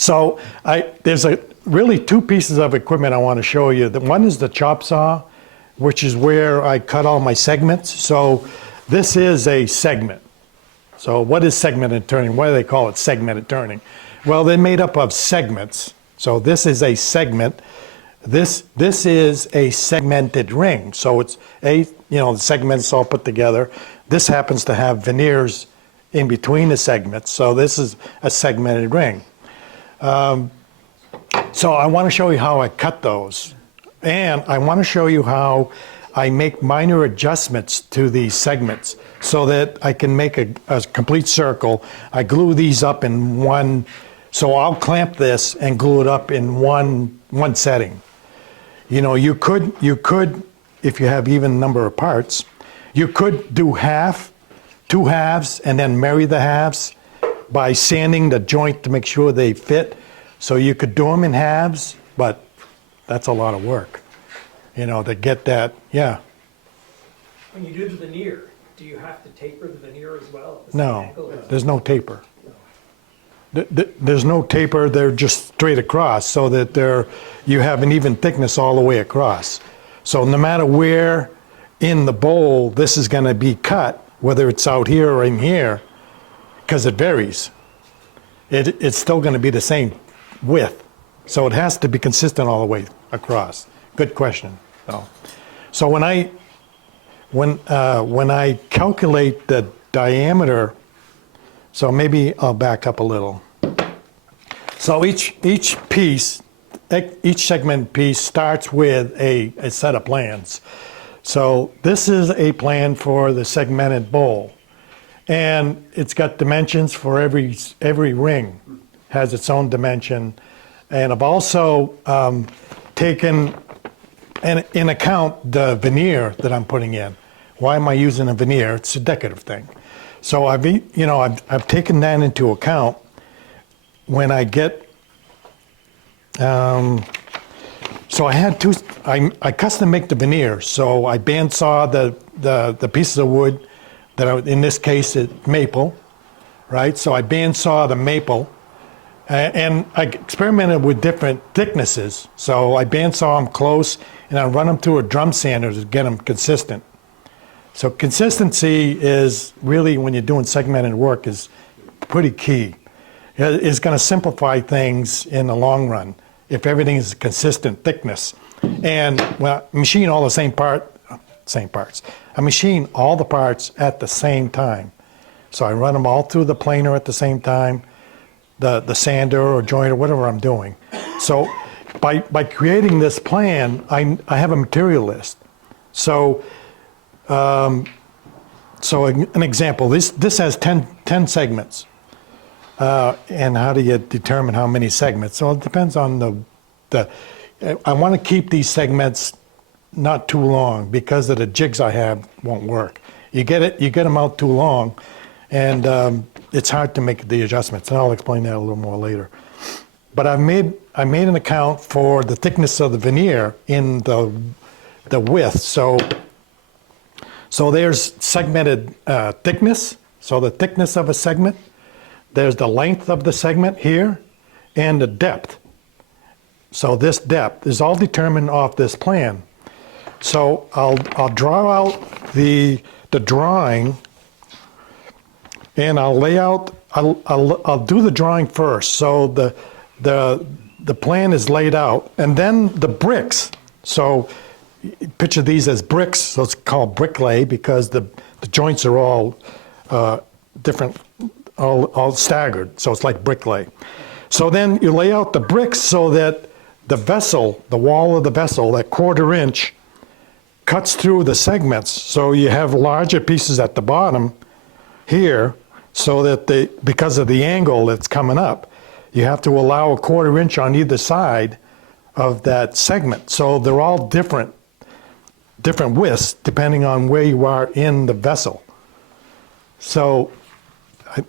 So there's really two pieces of equipment I want to show you. The one is the chop saw, which is where I cut all my segments. So this is a segment. So what is segmented turning? Why do they call it segmented turning? Well, they're made up of segments. So this is a segment. This is a segmented ring. So it's the segments all put together. This happens to have veneers in between the segments. So this is a segmented ring. So I want to show you how I cut those. And I want to show you how I make minor adjustments to these segments so that I can make a complete circle. I glue these up in one, so I'll clamp this and glue it up in one setting. You could, if you have even number of parts, you could do two halves, and then marry the halves by sanding the joint to make sure they fit. So you could do them in halves, but that's a lot of work, to get that, yeah. When you do the veneer, do you have to taper the veneer as well? No, there's no taper. There's no taper, they're just straight across so that you have an even thickness all the way across. So no matter where in the bowl this is going to be cut, whether it's out here or in here, because it varies, it's still going to be the same width. So it has to be consistent all the way across. Good question. So when I calculate the diameter, so maybe I'll back up a little. So each segment piece starts with a set of plans. So this is a plan for the segmented bowl. And it's got dimensions for every ring, has its own dimension. And I've also taken in account the veneer that I'm putting in. Why am I using a veneer? It's a decorative thing. So I've taken that into account when I get. So I had I custom make the veneer. So I bandsaw the pieces of wood that in this case it's maple, right? So I bandsaw the maple, and I experimented with different thicknesses. So I bandsaw them close, and I run them through a drum sander to get them consistent. So consistency is really, when you're doing segmented work, is pretty key. It's going to simplify things in the long run if everything is consistent thickness. And I machine all the same parts. I machine all the parts at the same time. So I run them all through the planer at the same time, the sander or jointer, whatever I'm doing. So by creating this plan, I have a material list. So an example, this has 10 segments. And how do you determine how many segments? So it depends on I want to keep these segments not too long because of the jigs I have won't work. You get them out too long, and it's hard to make the adjustments. And I'll explain that a little more later. But I made an account for the thickness of the veneer in the width. So there's segmented thickness. So the thickness of a segment. There's the length of the segment here, and the depth. So this depth is all determined off this plan. So I'll draw out the drawing, and I'll lay out. I'll do the drawing first. So the plan is laid out, and then the bricks. So picture these as bricks. So it's called brick lay because the joints are all different. All staggered, so it's like brick lay. So then you lay out the bricks so that the vessel, the wall of the vessel, that 1/4 inch, cuts through the segments. So you have larger pieces at the bottom here, so that because of the angle that's coming up, you have to allow a 1/4 inch on either side of that segment. So they're all different widths depending on where you are in the vessel. So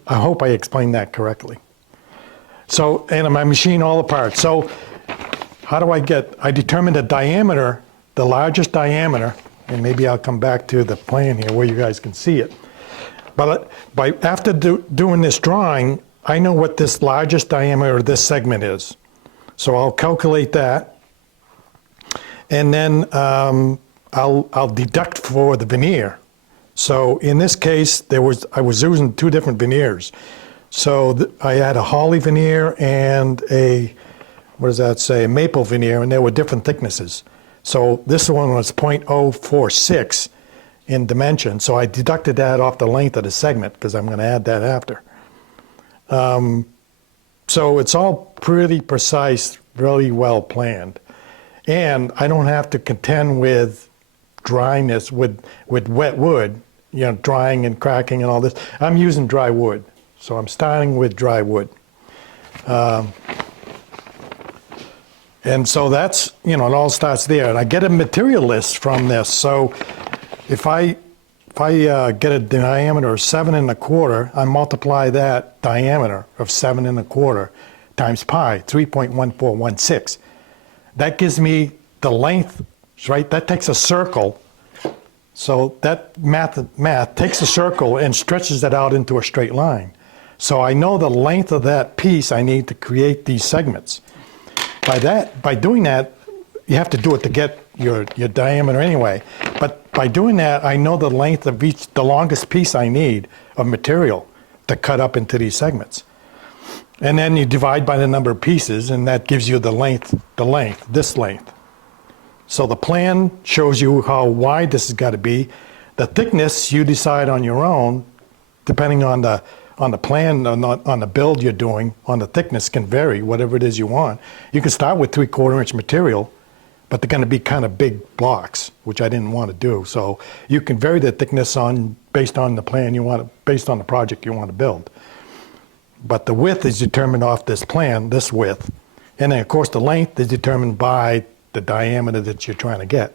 I hope I explained that correctly. So, and I machine all the parts. So how do I determine the diameter, the largest diameter, and maybe I'll come back to the plan here where you guys can see it. But after doing this drawing, I know what this largest diameter of this segment is. So I'll calculate that. And then I'll deduct for the veneer. So in this case, I was using two different veneers. So I had a holly veneer and a, what does that say, a maple veneer, and they were different thicknesses. So this one was 0.046 in dimension. So I deducted that off the length of the segment because I'm going to add that after. So it's all pretty precise, really well planned. And I don't have to contend with dryness, with wet wood, you know, drying and cracking and all this. I'm using dry wood. So I'm starting with dry wood. And so that's, you know, it all starts there. And I get a material list from this. So if I get a diameter of 7 1/4, I multiply that diameter of 7 1/4 times pi, 3.1416. That gives me the length, right? That takes a circle. So that math takes a circle and stretches it out into a straight line. So I know the length of that piece I need to create these segments. By doing that, you have to do it to get your diameter anyway. But by doing that, I know the length of the longest piece I need of material to cut up into these segments. And then you divide by the number of pieces, and that gives you the length, this length. So the plan shows you how wide this has got to be. The thickness you decide on your own, depending on the plan, on the build you're doing, on the thickness can vary, whatever it is you want. You can start with 3/4 inch material, but they're going to be kind of big blocks, which I didn't want to do. So you can vary the thickness based on the plan you want, based on the project you want to build. But the width is determined off this plan, this width. And then of course the length is determined by the diameter that you're trying to get.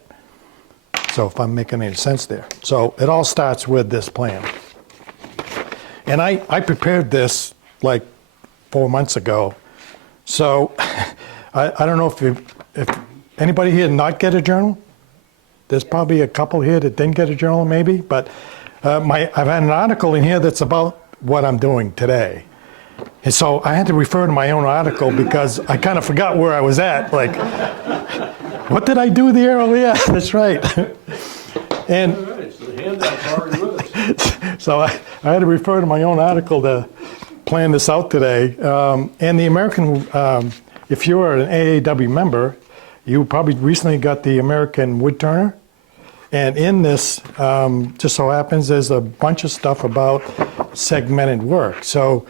So if I'm making any sense there. So it all starts with this plan. And I prepared this like 4 months ago. So I don't know if anybody here not get a journal? There's probably a couple here that didn't get a journal maybe, but I've had an article in here that's about what I'm doing today. And so I had to refer to my own article because I kind of forgot where I was at. Like, what did I do there? Oh yeah, that's right. And It's the handout's already with us. so I had to refer to my own article to plan this out today. And the American, if you're an AAW member, you probably recently got the American Wood Turner. And in this, just so happens, there's a bunch of stuff about segmented work. So,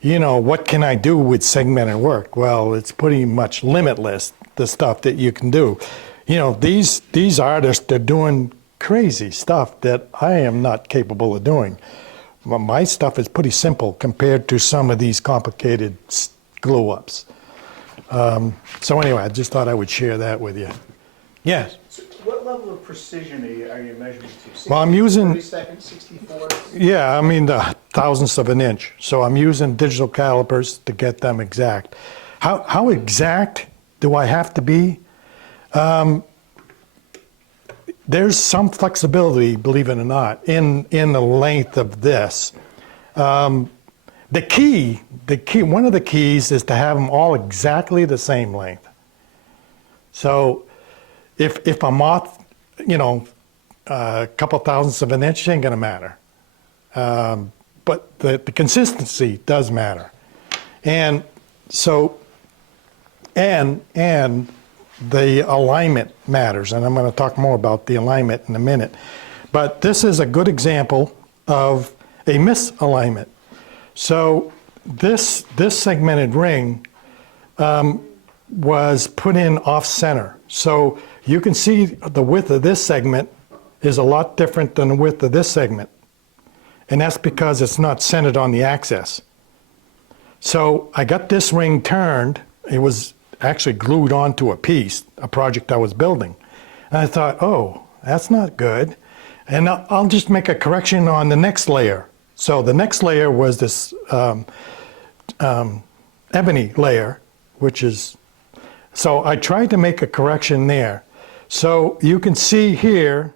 you know, what can I do with segmented work? Well, it's pretty much limitless, the stuff that you can do. You know, these artists, they're doing crazy stuff that I am not capable of doing. My stuff is pretty simple compared to some of these complicated glue-ups. So anyway, I just thought I would share that with you. Yes? So what level of precision are you measuring to? Well, I'm using- 32nd, 64? Yeah, I mean the thousandths of an inch. So I'm using digital calipers to get them exact. How exact do I have to be? There's some flexibility, believe it or not, in the length of this. The key, one of the keys is to have them all exactly the same length. So if I'm off, you know, a couple thousandths of an inch, it ain't gonna matter. But the consistency does matter. And so, and the alignment matters, and I'm going to talk more about the alignment in a minute. But this is a good example of a misalignment. So this segmented ring was put in off-center. So you can see the width of this segment is a lot different than the width of this segment. And that's because it's not centered on the axis. So I got this ring turned. It was actually glued onto a piece, a project I was building. And I thought, oh, that's not good. And I'll just make a correction on the next layer. So the next layer was this ebony layer, which is, so I tried to make a correction there. So you can see here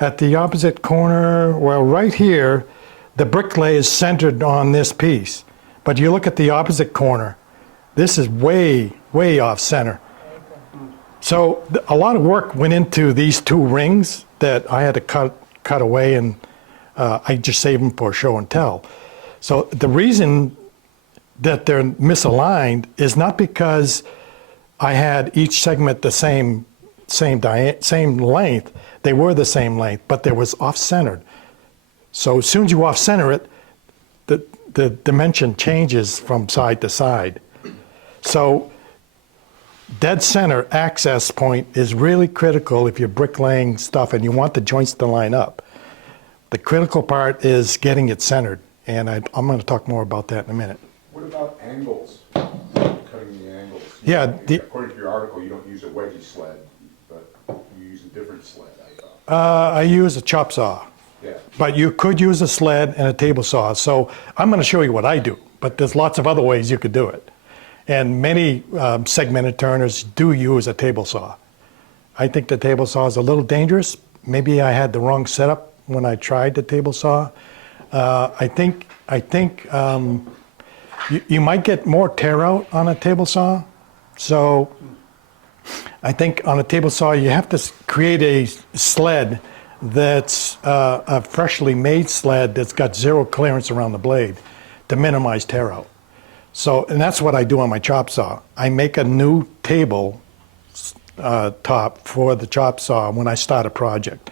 at the opposite corner, well, right here, the brick lay is centered on this piece. But you look at the opposite corner, this is way, way off center. So a lot of work went into these two rings that I had to cut away, and I just saved them for show and tell. So the reason that they're misaligned is not because I had each segment the same length. They were the same length, but they was off-centered. So as soon as you off-center it, the dimension changes from side to side. So dead center access point is really critical if you're bricklaying stuff and you want the joints to line up. The critical part is getting it centered, and I'm going to talk more about that in a minute. What about angles? Cutting the angles? Yeah, According to your article, you don't use a wedgie sled, but you use a different sled, I thought. I use a chop saw. Yeah. But you could use a sled and a table saw. So I'm going to show you what I do, but there's lots of other ways you could do it. And many segmented turners do use a table saw. I think the table saw is a little dangerous. Maybe I had the wrong setup when I tried the table saw. I think you might get more tear out on a table saw. So I think on a table saw you have to create a sled that's a freshly made sled that's got zero clearance around the blade to minimize tear out. So, and that's what I do on my chop saw. I make a new table top for the chop saw when I start a project,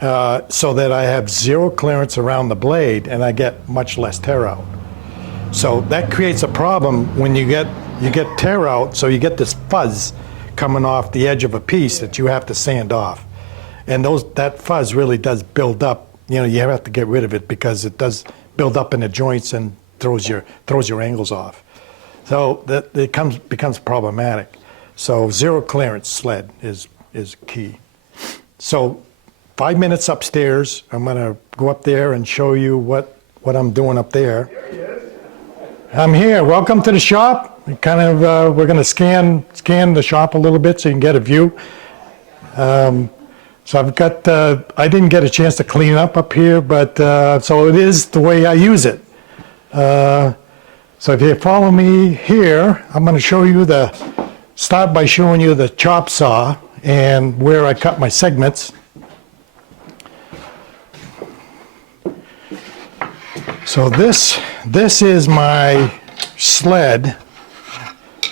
so that I have zero clearance around the blade and I get much less tear out. So that creates a problem when you get tear out, so you get this fuzz coming off the edge of a piece that you have to sand off. And that fuzz really does build up. You know, you have to get rid of it because it does build up in the joints and throws your angles off. So that it becomes problematic. So zero clearance sled is key. So 5 minutes upstairs. I'm going to go up there and show you what I'm doing up there. I'm here. Welcome to the shop. We're going to scan the shop a little bit so you can get a view. So I've got, I didn't get a chance to clean up here, but so it is the way I use it. So if you follow me here, I'm going to show you start by showing you the chop saw and where I cut my segments. So this is my sled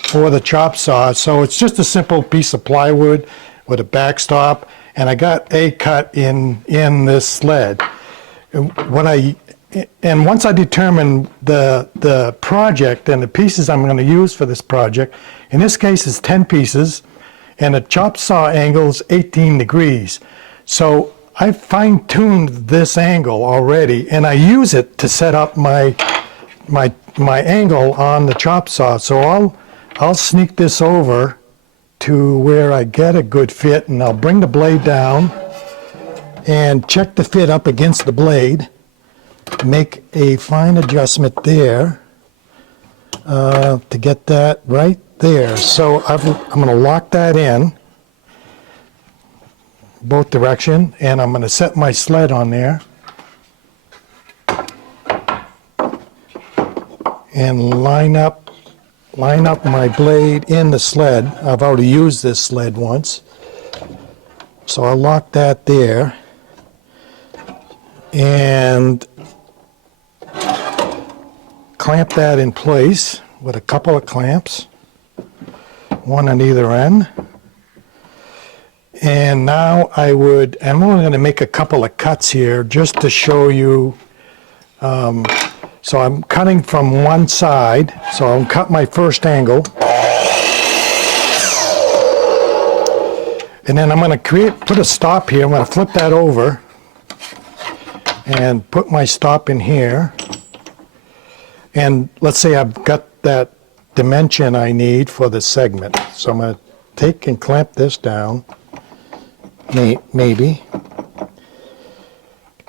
for the chop saw. So it's just a simple piece of plywood with a backstop, and I got a cut in this sled. And once I determine the project and the pieces I'm going to use for this project, in this case it's 10 pieces, and the chop saw angle is 18 degrees. So I fine-tuned this angle already, and I use it to set up my angle on the chop saw. So I'll sneak this over to where I get a good fit, and I'll bring the blade down and check the fit up against the blade. Make a fine adjustment there to get that right there. So I'm going to lock that in both direction, and I'm going to set my sled on there and line up my blade in the sled. I've already used this sled once, so I'll lock that there and clamp that in place with a couple of clamps, one on either end. And now I'm only going to make a couple of cuts here just to show you. So I'm cutting from one side, so I'll cut my first angle. And then I'm going to put a stop here. I'm going to flip that over and put my stop in here. And let's say I've got that dimension I need for the segment. So I'm going to take and clamp this down, maybe.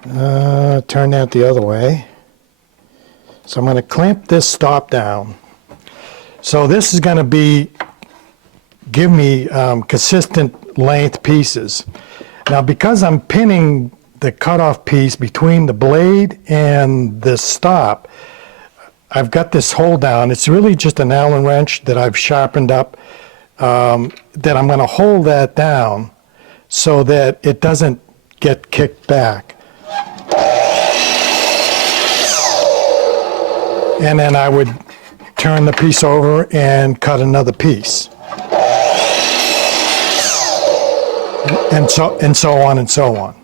Turn that the other way. So I'm going to clamp this stop down. So this is going to give me consistent length pieces. Now because I'm pinning the cutoff piece between the blade and the stop, I've got this hole down. It's really just an Allen wrench that I've sharpened up, that I'm going to hold that down so that it doesn't get kicked back. And then I would turn the piece over and cut another piece. And so on and so on.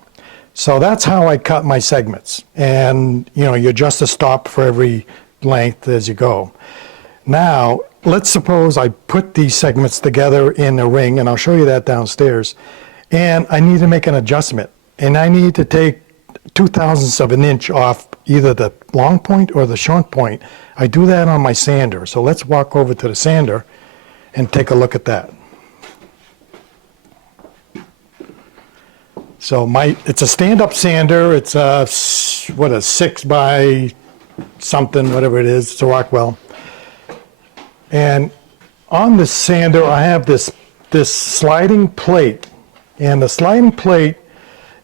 So that's how I cut my segments. And, you know, you adjust the stop for every length as you go. Now, let's suppose I put these segments together in a ring, and I'll show you that downstairs, and I need to make an adjustment. And I need to take 0.02 of an inch off either the long point or the short point. I do that on my sander. So let's walk over to the sander and take a look at that. So it's a stand-up sander. It's a 6 by something, whatever it is. It's a Rockwell. And on the sander, I have this sliding plate. And the sliding plate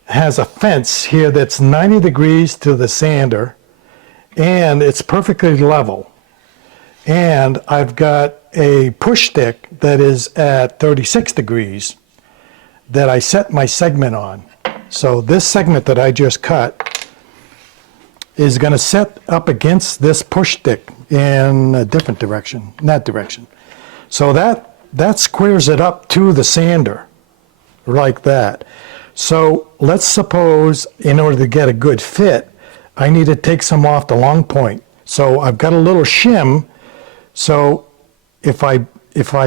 has a fence here that's 90 degrees to the sander. And it's perfectly level. And I've got a push stick that is at 36 degrees that I set my segment on. So this segment that I just cut is going to set up against this push stick in a different direction, that direction. So that squares it up to the sander, like that. So let's suppose in order to get a good fit, I need to take some off the long point. So I've got a little shim. So if I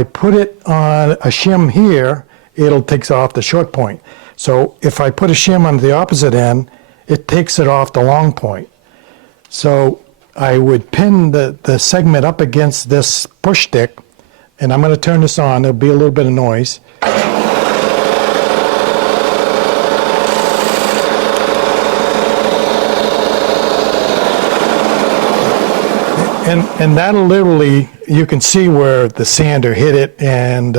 put it on a shim here, it'll take it off the short point. So if I put a shim on the opposite end, it takes it off the long point. So I would pin the segment up against this push stick, and I'm going to turn this on. There'll be a little bit of noise. And that'll literally, you can see where the sander hit it, and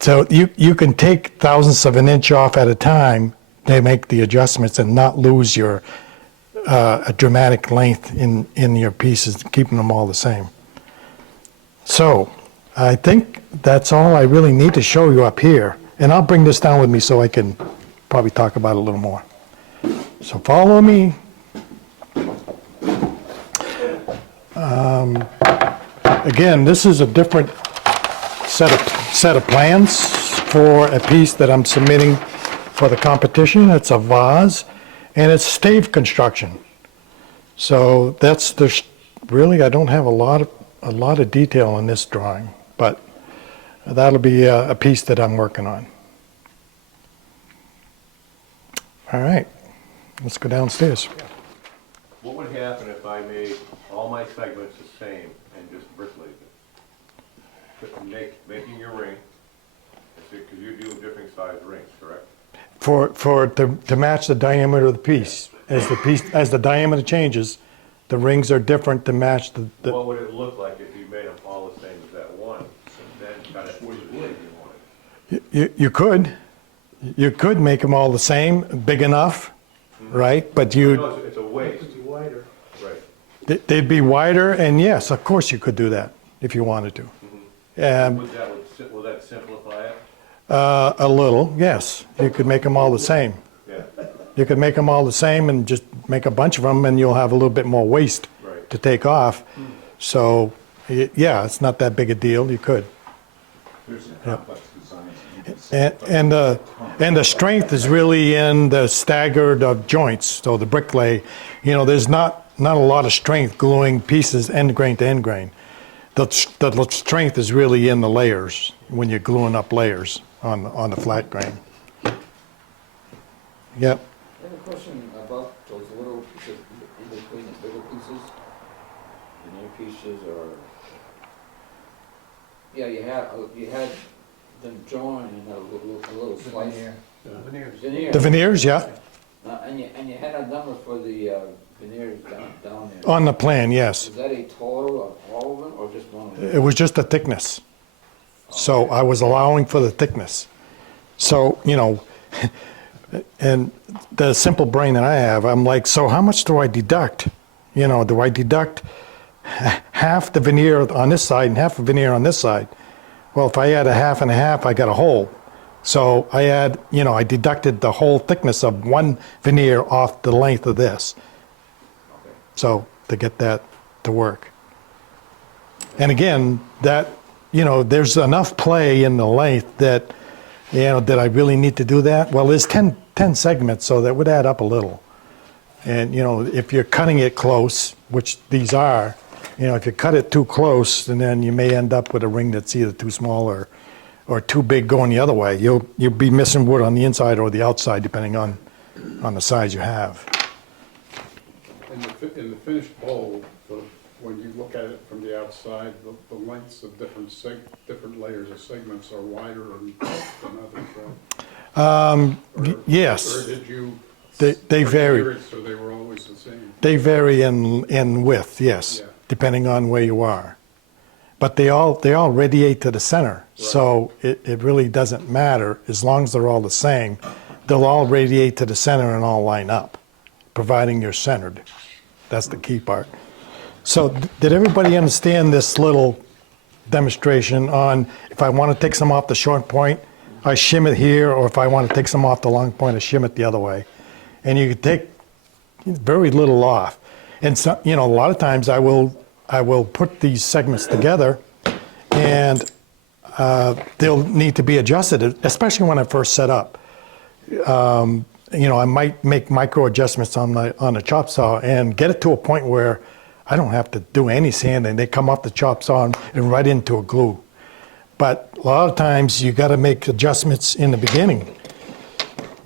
so you can take thousandths of an inch off at a time to make the adjustments and not lose your a dramatic length in your pieces, keeping them all the same. So I think that's all I really need to show you up here. And I'll bring this down with me so I can probably talk about it a little more. So follow me. Again, this is a different set of plans for a piece that I'm submitting for the competition. It's a vase, and it's stave construction. So that's really, I don't have a lot of detail in this drawing, but that'll be a piece that I'm working on. All right, let's go downstairs. What would happen if I made all my segments the same and just bricklayed it? Making your ring, because you do different size rings, correct? To match the diameter of the piece. As the diameter changes, the rings are different to match the What would it look like if you made them all the same as that one? Then cut it the shape you wanted. You could make them all the same, big enough, right? But No, it's a waist. Wider. Right. they'd be wider, and yes, of course you could do that if you wanted to. Will that simplify it? A little, yes. You could make them all the same. Yeah. You could make them all the same and just make a bunch of them, and you'll have a little bit more waste Right. to take off. So, yeah, it's not that big a deal. You could. There's some complex designs. And the strength is really in the staggered joints. So the brick lay, there's not a lot of strength gluing pieces end grain to end grain. The strength is really in the layers when you're gluing up layers on the flat grain. Yep. I have a question about those little pieces in between the bigger pieces, veneer pieces, or you had them joined in a little slice. Veneer. The veneers, yeah. And you had a number for the veneers down there. On the plan, yes. Was that a total of all of them, or just one of them? It was just the thickness. So I was allowing for the thickness. So, and the simple brain that I have, I'm like, so how much do I deduct? You know, do I deduct half the veneer on this side and half the veneer on this side? Well, if I add a half and a half, I got a hole. So I add, you know, I deducted the whole thickness of one veneer off the length of this. So to get that to work. And again, that, you know, there's enough play in the length that, you know, that I really need to do that. Well, there's 10 segments, so that would add up a little. And, you know, if you're cutting it close, which these are, you know, if you cut it too close, and then you may end up with a ring that's either too small or too big going the other way. You'll be missing wood on the inside or the outside, depending on the size you have. In the finished bowl, when you look at it from the outside, the lengths of different layers of segments are wider than others, right? Yes. Or did you? They vary. So they were always the same? They vary in width, yes, Yeah. depending on where you are. But they all radiate to the center, so it really doesn't matter as long as they're all the same. They'll all radiate to the center and all line up, providing you're centered. That's the key part. So did everybody understand this little demonstration on if I want to take some off the short point, I shim it here, or if I want to take some off the long point, I shim it the other way. And you can take very little off. And so, you know, a lot of times I will put these segments together, and they'll need to be adjusted, especially when I first set up. You know, I might make micro adjustments on the chop saw and get it to a point where I don't have to do any sanding. They come off the chop saw and right into a glue. But a lot of times you got to make adjustments in the beginning,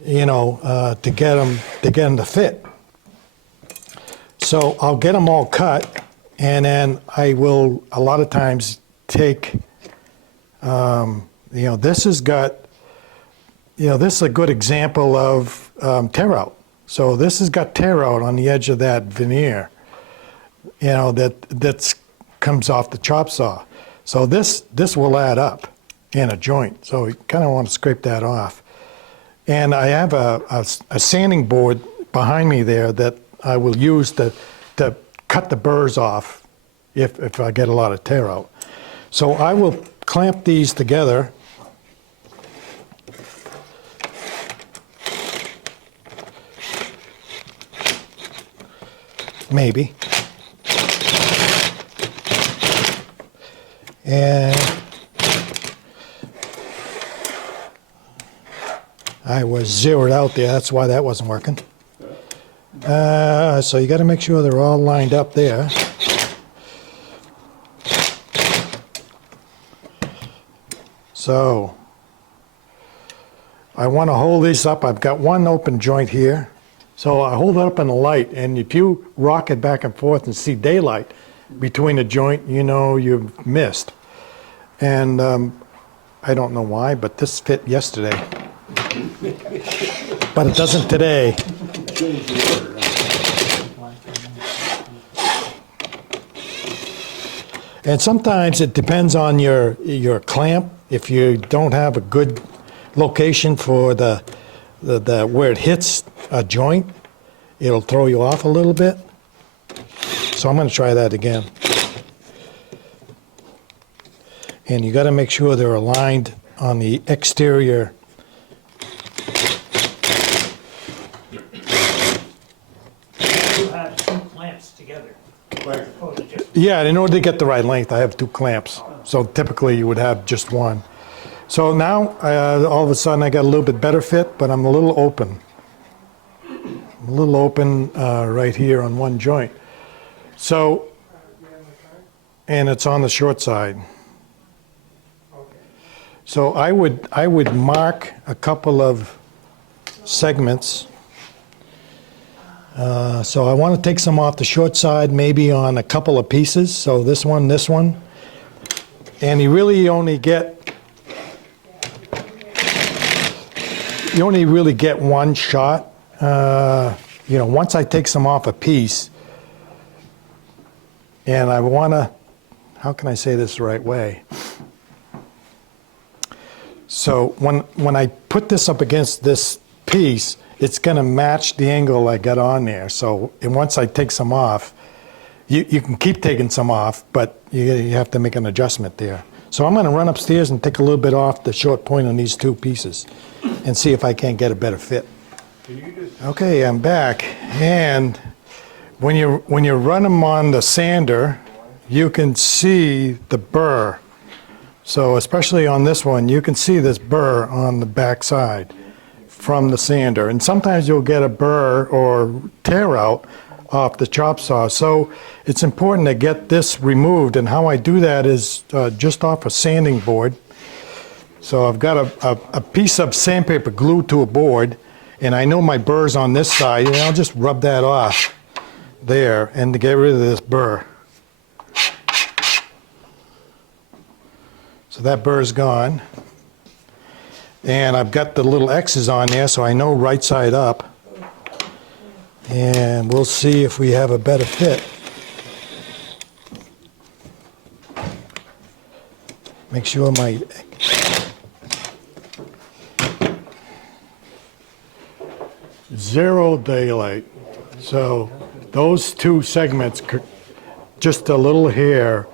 you know, to get them to fit. So I'll get them all cut, and then I will a lot of times take, you know, this has got, you know, this is a good example of tear out. So this has got tear out on the edge of that veneer, you know, that comes off the chop saw. So this will add up in a joint. So you kind of want to scrape that off. And I have a sanding board behind me there that I will use to cut the burrs off if I get a lot of tear out. So I will clamp these together. Maybe. And I was zeroed out there, that's why that wasn't working. So you got to make sure they're all lined up there. So I want to hold these up. I've got one open joint here. So I hold it up in the light, and if you rock it back and forth and see daylight between the joint, you know you've missed. And I don't know why, but this fit yesterday. But it doesn't today. And sometimes it depends on your clamp. If you don't have a good location for the where it hits a joint, it'll throw you off a little bit. So I'm going to try that again. And you got to make sure they're aligned on the exterior. You have two clamps together. Yeah, in order to get the right length, I have two clamps. So typically you would have just one. So now, all of a sudden, I got a little bit better fit, but I'm a little open. I'm a little open right here on one joint. So, and it's on the short side. So I would mark a couple of segments. So I want to take some off the short side, maybe on a couple of pieces. So this one, and you really only really get one shot. You know, once I take some off a piece, and I want to, how can I say this the right way? So when I put this up against this piece, it's going to match the angle I got on there. So and once I take some off, you can keep taking some off, but you have to make an adjustment there. So I'm gonna run upstairs and take a little bit off the short point on these two pieces and see if I can't get a better fit. Okay, I'm back, and when you run them on the sander, you can see the burr. So especially on this one, you can see this burr on the back side from the sander. And sometimes you'll get a burr or tear out off the chop saw. So it's important to get this removed. And how I do that is just off a sanding board. So I've got a piece of sandpaper glued to a board, and I know my burr's on this side, and I'll just rub that off there and to get rid of this burr. So that burr's gone. And I've got the little X's on there, so I know right side up. And we'll see if we have a better fit. Make sure my... Zero daylight. So those two segments, just a little hair,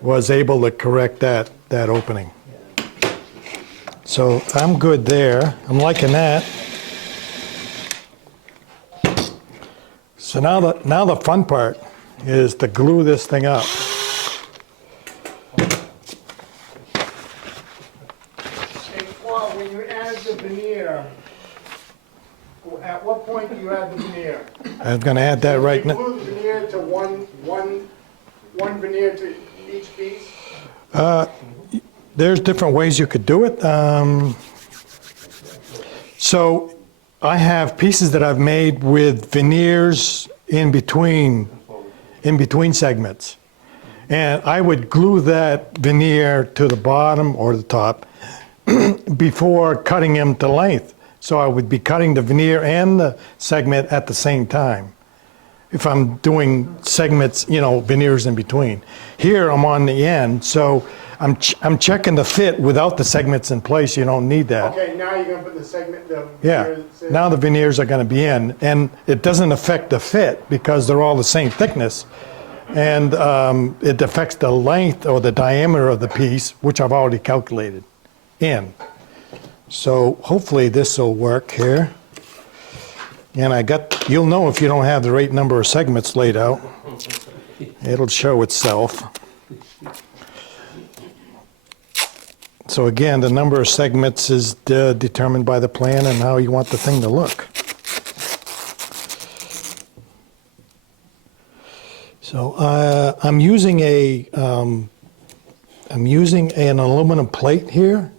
was able to correct that opening. So I'm good there. I'm liking that. So now the fun part is to glue this thing up. Hey, Claude, when you add the veneer, at what point do you add the veneer? I'm going to add that right You now. glue the veneer to one veneer to each piece? There's different ways you could do it. So I have pieces that I've made with veneers in between segments. And I would glue that veneer to the bottom or the top before cutting them to length. So I would be cutting the veneer and the segment at the same time if I'm doing segments, veneers in between. Here I'm on the end, so I'm checking the fit without the segments in place. You don't need that. Okay, now you're gonna put the segment, the Yeah, veneers in. now the veneers are going to be in, and it doesn't affect the fit because they're all the same thickness, and it affects the length or the diameter of the piece, which I've already calculated in. So hopefully this will work here. And you'll know if you don't have the right number of segments laid out. It'll show itself. So again, the number of segments is determined by the plan and how you want the thing to look. So I'm using an aluminum plate here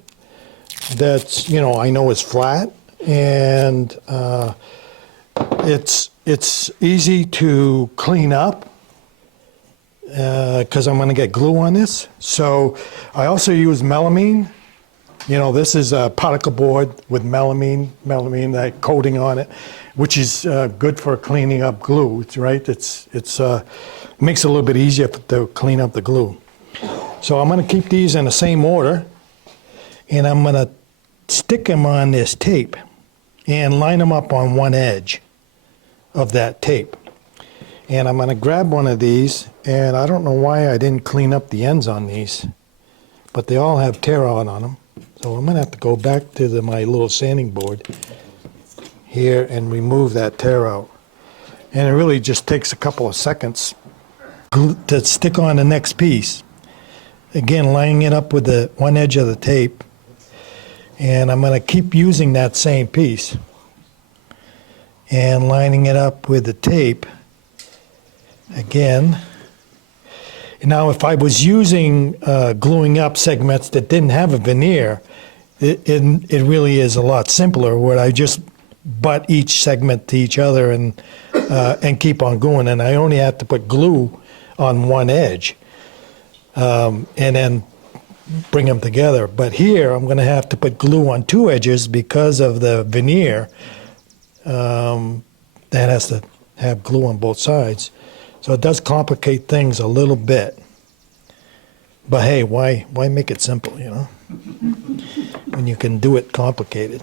that's, I know is flat, and it's easy to clean up because I'm going to get glue on this. So I also use melamine. This is a particle board with melamine, that coating on it, which is good for cleaning up glue. Right? It's makes it a little bit easier to clean up the glue. So I'm going to keep these in the same order, and I'm going to stick them on this tape and line them up on one edge of that tape. And I'm going to grab one of these, and I don't know why I didn't clean up the ends on these, but they all have tear out on them. So I'm going to have to go back to my little sanding board here and remove that tear out. And it really just takes a couple of seconds to stick on the next piece. Again, lining it up with the one edge of the tape. And I'm going to keep using that same piece and lining it up with the tape again. Now, if I was using gluing up segments that didn't have a veneer, it really is a lot simpler, where I just butt each segment to each other and keep on going. And I only have to put glue on one edge and then bring them together. But here, I'm going to have to put glue on two edges because of the veneer. That has to have glue on both sides. So it does complicate things a little bit. But hey, why make it simple, when you can do it complicated?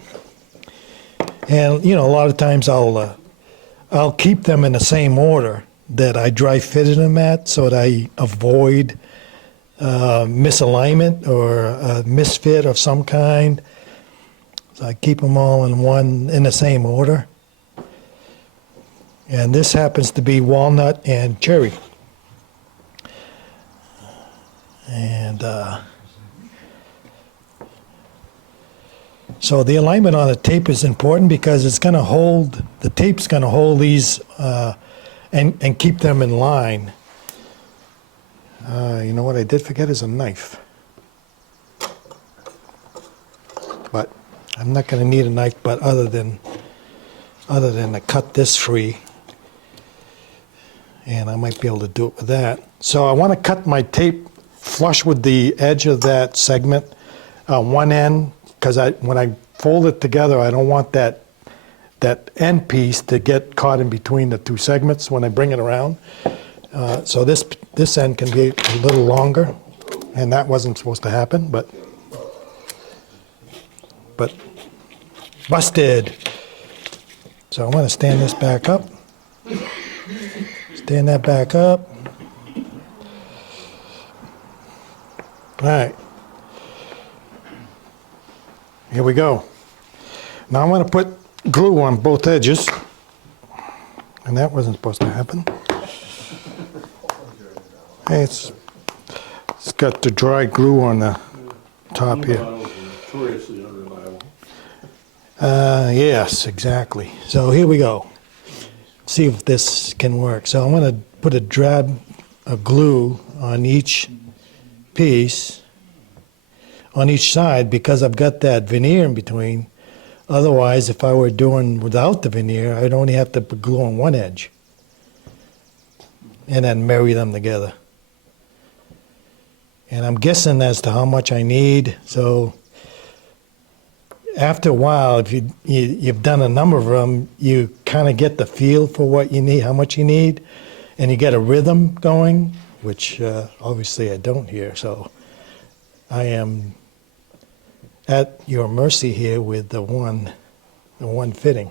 And, a lot of times I'll keep them in the same order, that I dry fitted them at so that I avoid misalignment or a misfit of some kind. So I keep them all in the same order. And this happens to be walnut and cherry. And so the alignment on the tape is important because it's going to hold, the tape's going to hold these and keep them in line. You know what I did forget is a knife. But I'm not going to need a knife, but other than to cut this free. And I might be able to do it with that. So I want to cut my tape flush with the edge of that segment on one end, because when I fold it together, I don't want that end piece to get caught in between the two segments when I bring it around. So this end can be a little longer, and that wasn't supposed to happen, but busted. So I want to stand this back up. Stand that back up. All right. Here we go. Now I'm going to put glue on both edges. And that wasn't supposed to happen. Hey, it's got the dry glue on the top here. Notoriously unreliable. Yes, exactly. So here we go. See if this can work. So I'm going to put a dab of glue on each piece, on each side, because I've got that veneer in between. Otherwise, if I were doing without the veneer, I'd only have to put glue on one edge and then marry them together. And I'm guessing as to how much I need. So after a while, if you've done a number of them, you kind of get the feel for what you need, how much you need, and you get a rhythm going, which obviously I don't here. So I am at your mercy here with the one fitting.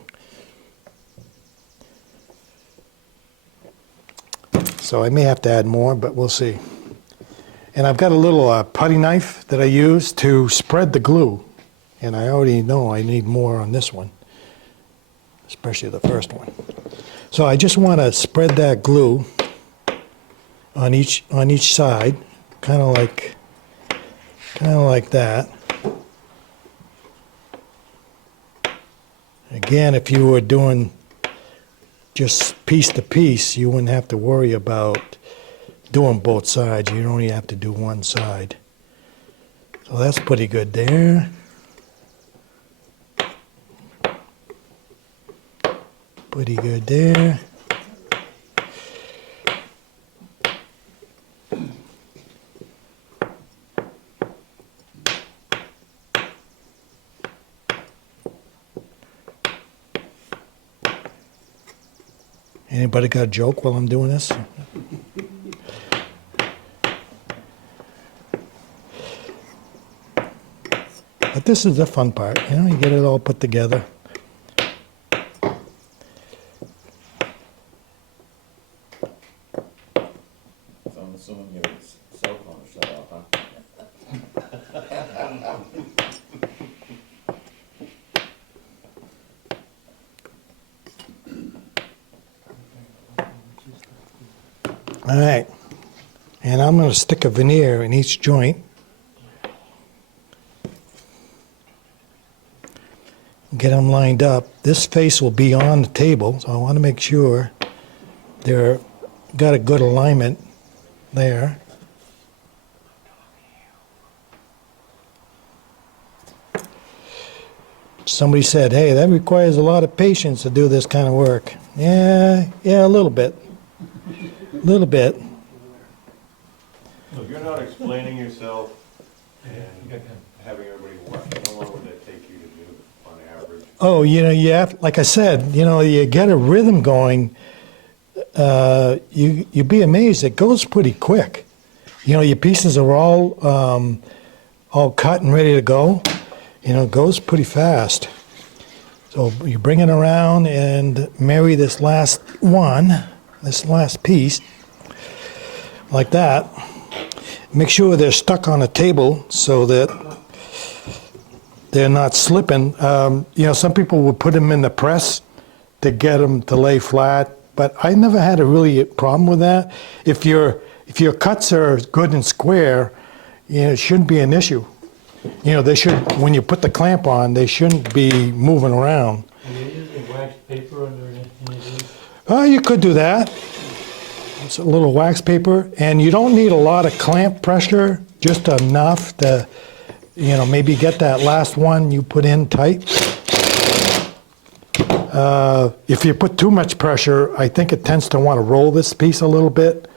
So I may have to add more, but we'll see. And I've got a little putty knife that I use to spread the glue. And I already know I need more on this one, especially the first one. So I just want to spread that glue on each side, kind of like that. Again, if you were doing just piece to piece, you wouldn't have to worry about doing both sides. You only have to do one side. So that's pretty good there. Pretty good there. Anybody got a joke while I'm doing this? But this is the fun part, you know, you get it all put together. So I'm assuming your cell phone is shut off, huh? All right, and I'm going to stick a veneer in each joint. Get them lined up. This face will be on the table, so I want to make sure they're got a good alignment there. Somebody said, hey, that requires a lot of patience to do this kind of work. Yeah, a little bit. A little bit. So if you're not explaining yourself and having everybody watch, how long would that take you to do on average? Oh, you know, you have, like I said, you know, you get a rhythm going, you'd be amazed. It goes pretty quick. You know, your pieces are all cut and ready to go. You know, it goes pretty fast. So you bring it around and marry this last one this last piece, like that. Make sure they're stuck on a table so that they're not slipping. You know, some people would put them in the press to get them to lay flat, but I never had a really problem with that. If your cuts are good and square, you know, it shouldn't be an issue. You know, they should, when you put the clamp on, they shouldn't be moving around. Are you using wax paper under any of these? You could do that. It's a little wax paper, and you don't need a lot of clamp pressure, just enough to, you know, maybe get that last one you put in tight. If you put too much pressure, I think it tends to want to roll this piece a little bit.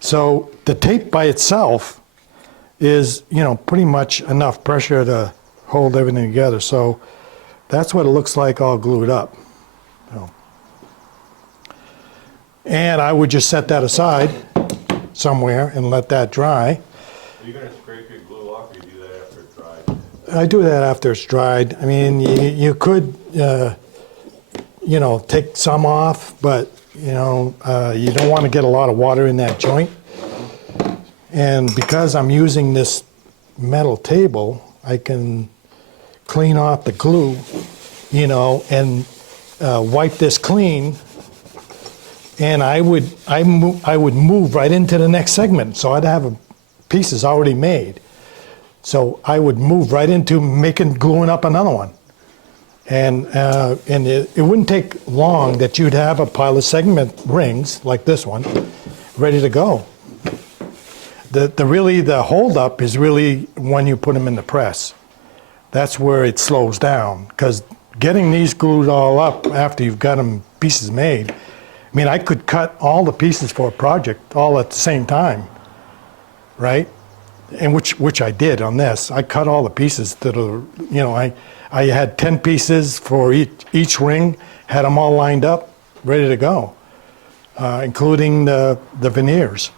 So the tape by itself is, you know, pretty much enough pressure to hold everything together. So that's what it looks like all glued up. So. And I would just set that aside somewhere and let that dry. Are you gonna scrape your glue off, or you do that after it's dried? I do that after it's dried. I mean, you could, you know, take some off, but, you know, you don't want to get a lot of water in that joint. And because I'm using this metal table, I can clean off the glue, you know, and wipe this clean. And I would move right into the next segment. So I'd have pieces already made. So I would move right into gluing up another one. And it wouldn't take long that you'd have a pile of segment rings like this one ready to go. The holdup is really when you put them in the press. That's where it slows down, because getting these glued all up after you've got them pieces made, I mean, I could cut all the pieces for a project all at the same time, right? And which I did on this. I cut all the pieces that are, you know, I had 10 pieces for each ring, had them all lined up, ready to go, including the veneers.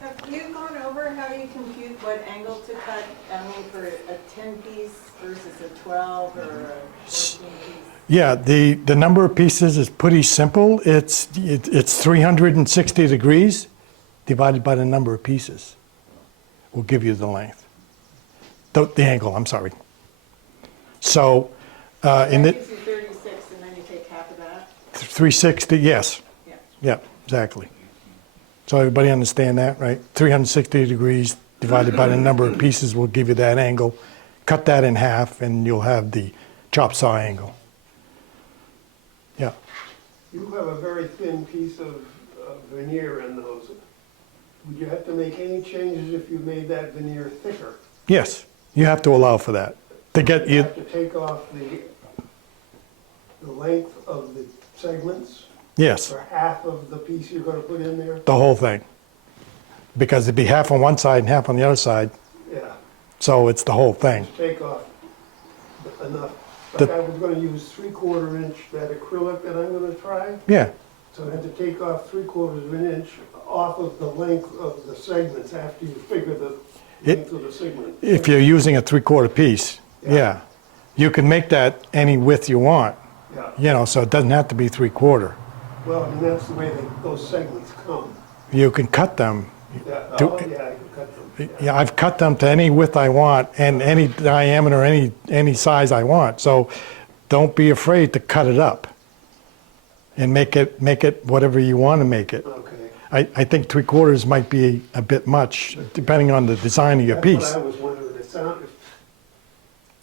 Have you gone over how you compute what angle to cut, I mean, for a 10-piece versus a 12 or a 14-piece? Yeah, the number of pieces is pretty simple. It's 360 degrees divided by the number of pieces will give you the length. The angle, I'm sorry. So in That the gives you 36, and then you take half of that? 360, yes. Yeah. Yeah, exactly. So everybody understand that, right? 360 degrees divided by the number of pieces will give you that angle. Cut that in half and you'll have the chop saw angle. Yeah. You have a very thin piece of veneer in those. Would you have to make any changes if you made that veneer thicker? Yes, you have to allow for that. To get You you, have to take off the length of the segments yes, for half of the piece you're going to put in there? the whole thing. Because it'd be half on one side and half on the other side, Yeah, so it's the whole thing. take off enough. The- Like I was going to use 3/4 inch, that acrylic that I'm going to try. Yeah, So I had to take off 3/4 of an inch off of the length of the segments after you figure the length of the segment. if you're using a 3/4 piece, yeah. You can make that any width you want, Yeah, you know, so it doesn't have to be 3/4. well, I mean, that's the way those segments come. You can cut them. Yeah, Do- oh, yeah, I can cut them. Yeah, I've cut them to any width I want and any diameter, any size I want. So don't be afraid to cut it up and make it whatever you want to make it. Okay. I think 3/4 might be a bit much, depending on the design of your That's piece. what I was wondering,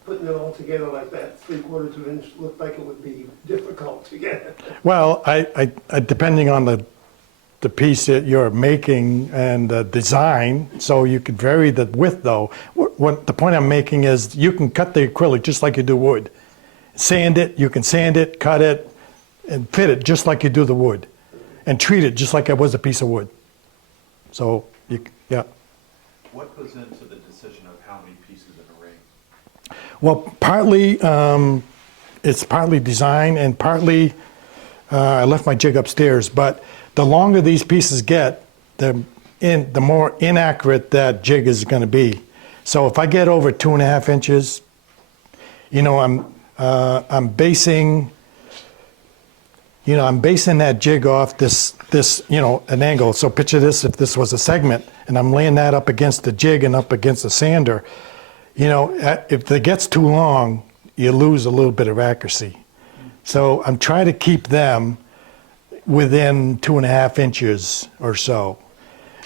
putting it all together like that, 3/4 of an inch looked like it would be difficult to get. Well, I depending on the piece that you're making and the design, so you could vary the width though. What the point I'm making is you can cut the acrylic just like you do wood. Sand it, you can sand it, cut it, and fit it just like you do the wood. And treat it just like it was a piece of wood. So, yeah. What goes into the decision of how many pieces in a ring? Well, partly, it's partly design and partly, I left my jig upstairs, but the longer these pieces get, the more inaccurate that jig is going to be. So if I get over 2.5 inches, you know, I'm basing I'm basing that jig off this, an angle. So picture this, if this was a segment, and I'm laying that up against the jig and up against the sander, if it gets too long, you lose a little bit of accuracy. So I'm trying to keep them within 2.5 inches or so.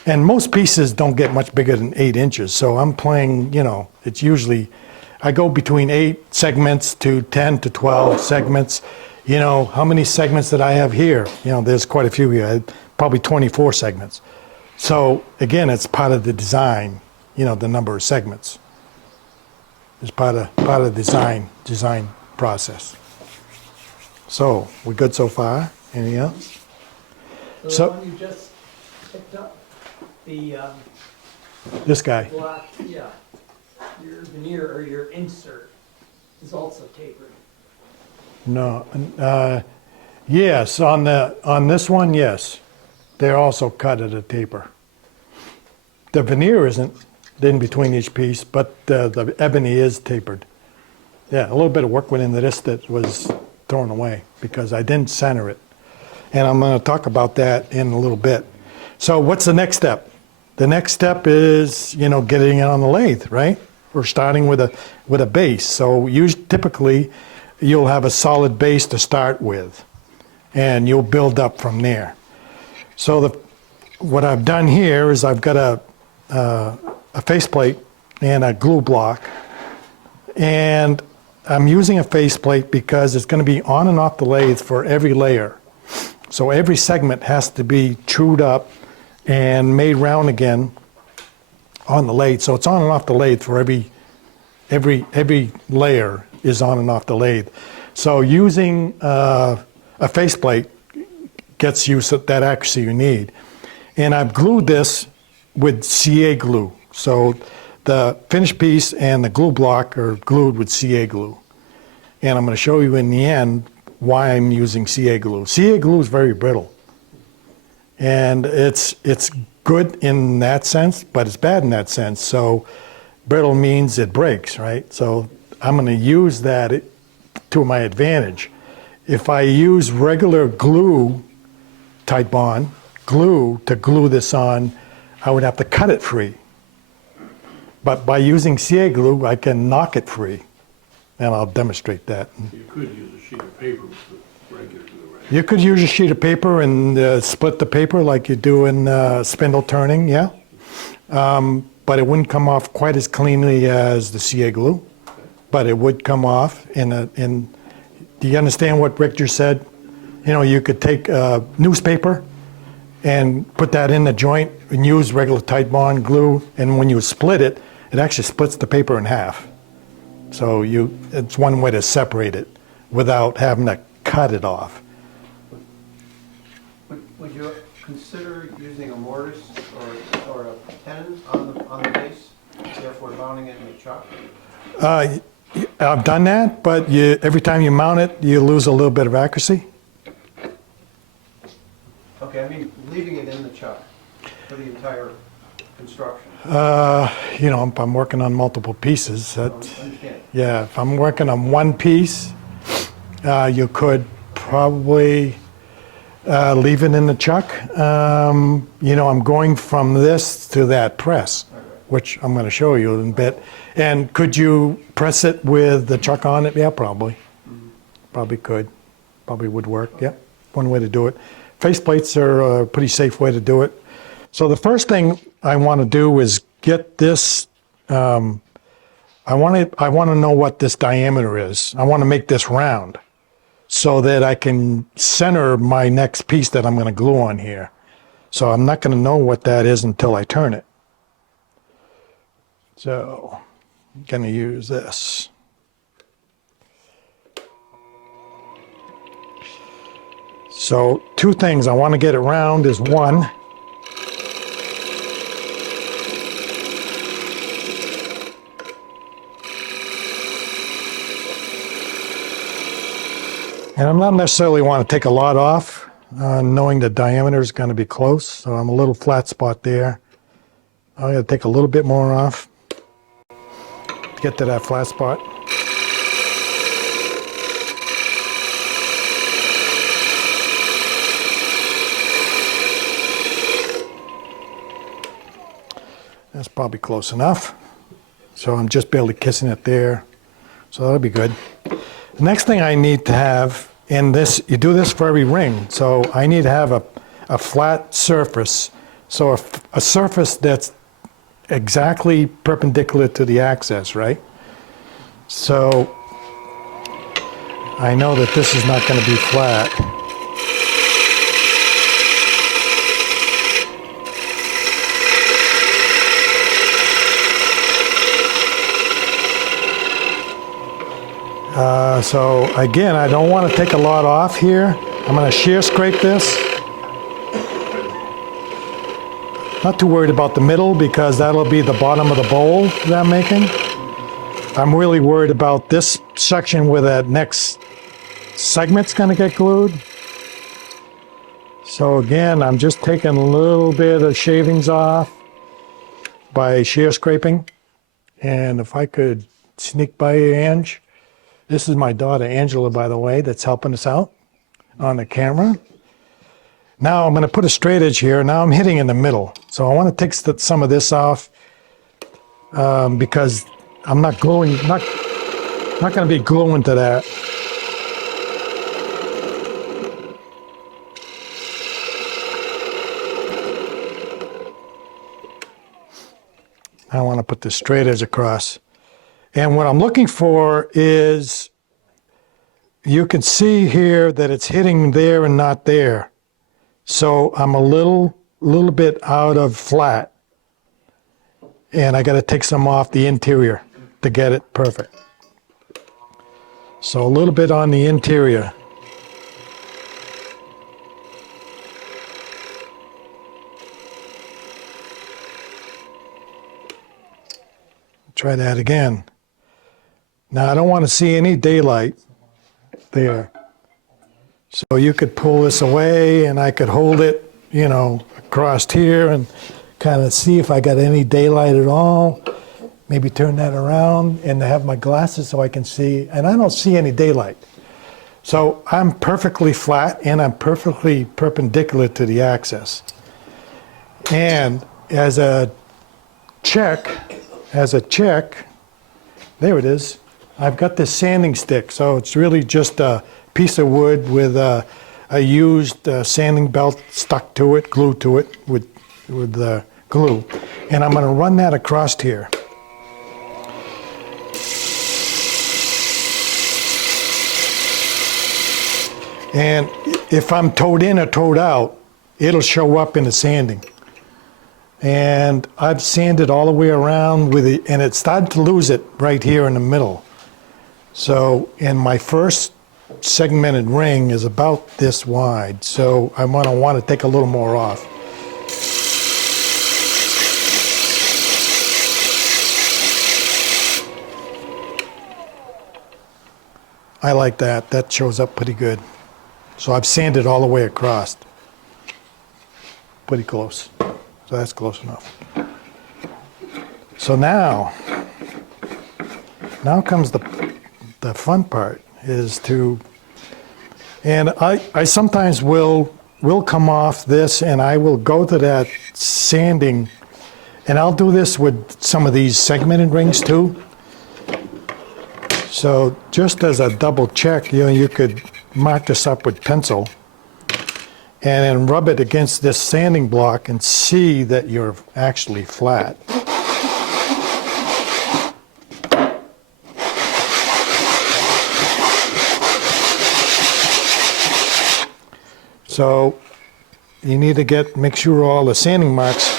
And most pieces don't get much bigger than 8 inches. So I'm playing, it's usually, I go between 8 segments to 10 to 12 segments. How many segments did I have here? There's quite a few here, I had probably 24 segments. So again, it's part of the design, the number of segments. It's part of the design process. So, we good so far? Anything else? So So- the one you just picked up, the This guy. black, yeah, your veneer or your insert is also tapered. No, yes, on this one, yes. They're also cut at a taper. The veneer isn't in between each piece, but the ebony is tapered. Yeah, a little bit of work went into this that was thrown away because I didn't center it. And I'm going to talk about that in a little bit. So what's the next step? The next step is, getting it on the lathe, right? We're starting with a base. So typically, you'll have a solid base to start with, and you'll build up from there. So what I've done here is I've got a faceplate and a glue block, and I'm using a faceplate because it's going to be on and off the lathe for every layer. So every segment has to be trued up and made round again on the lathe. So it's on and off the lathe for every layer is on and off the lathe. So using a faceplate gets you that accuracy you need. And I've glued this with CA glue. So the finished piece and the glue block are glued with CA glue. And I'm going to show you in the end why I'm using CA glue. CA glue is very brittle. And it's good in that sense, but it's bad in that sense. So brittle means it breaks, right? So I'm going to use that to my advantage. If I use regular glue, tight bond, glue to glue this on, I would have to cut it free. But by using CA glue, I can knock it free. And I'll demonstrate that. You could use a sheet of paper with regular glue, right? You could use a sheet of paper and split the paper like you do in spindle turning, yeah. But it wouldn't come off quite as cleanly as the CA glue. But it would come off do you understand what Rick just said? You could take newspaper and put that in the joint and use regular tight bond glue, and when you split it, it actually splits the paper in half. So it's one way to separate it without having to cut it off. Would you consider using a mortise or a pen on the base, therefore mounting it in the chuck? I've done that, but every time you mount it, you lose a little bit of accuracy. Okay, I mean leaving it in the chuck for the entire construction. If I'm working on multiple pieces, yeah, if I'm working on one piece, you could probably leave it in the chuck. I'm going from this to that press, which I'm going to show you in a bit. And could you press it with the chuck on it? Yeah, probably. Probably could. Probably would work, yeah. One way to do it. Faceplates are a pretty safe way to do it. So the first thing I want to do is get this, I want to know what this diameter is. I want to make this round so that I can center my next piece that I'm going to glue on here. So I'm not going to know what that is until I turn it. So I'm going to use this. So two things I want to get it round is one, and I'm not necessarily want to take a lot off, knowing the diameter is going to be close, so I'm a little flat spot there. I'm going to take a little bit more off to get to that flat spot. probably close enough. So I'm just barely kissing it there. So that'll be good. The next thing I need to have in this, you do this for every ring. So I need to have a flat surface. So a surface that's exactly perpendicular to the axis, right? So I know that this is not going to be flat. So again, I don't want to take a lot off here. I'm going to shear scrape this. Not too worried about the middle because that'll be the bottom of the bowl that I'm making. I'm really worried about this section where that next segment's going to get glued. So again, I'm just taking a little bit of shavings off by shear scraping. And if I could sneak by you, Ange. This is my daughter, Angela, by the way, that's helping us out on the camera. Now I'm going to put a straight edge here. Now I'm hitting in the middle. So I want to take some of this off because I'm not gluing, not going to be gluing to that. I want to put the straight edge across. And what I'm looking for is, you can see here that it's hitting there and not there. So I'm a little bit out of flat. And I got to take some off the interior to get it perfect. So a little bit on the interior. Try that again. Now I don't want to see any daylight there. So you could pull this away and I could hold it, you know, across here and kind of see if I got any daylight at all. Maybe turn that around and have my glasses so I can see. And I don't see any daylight. So I'm perfectly flat and I'm perfectly perpendicular to the axis. And as a check, there it is. I've got this sanding stick, so it's really just a piece of wood with a used sanding belt stuck to it, glued to it with glue. And I'm going to run that across here. And if I'm toed in or toed out, it'll show up in the sanding. And I've sanded all the way around with it, and it started to lose it right here in the middle. So, and my first segmented ring is about this wide, so I'm going to want to take a little more off. I like that. That shows up pretty good. So I've sanded all the way across. Pretty close. So that's close enough. So now comes the fun part, is to, and I sometimes will come off this and I will go to that sanding, and I'll do this with some of these segmented rings too. So just as a double check, you know, you could mark this up with pencil and then rub it against this sanding block and see that you're actually flat. So you need to make sure all the sanding marks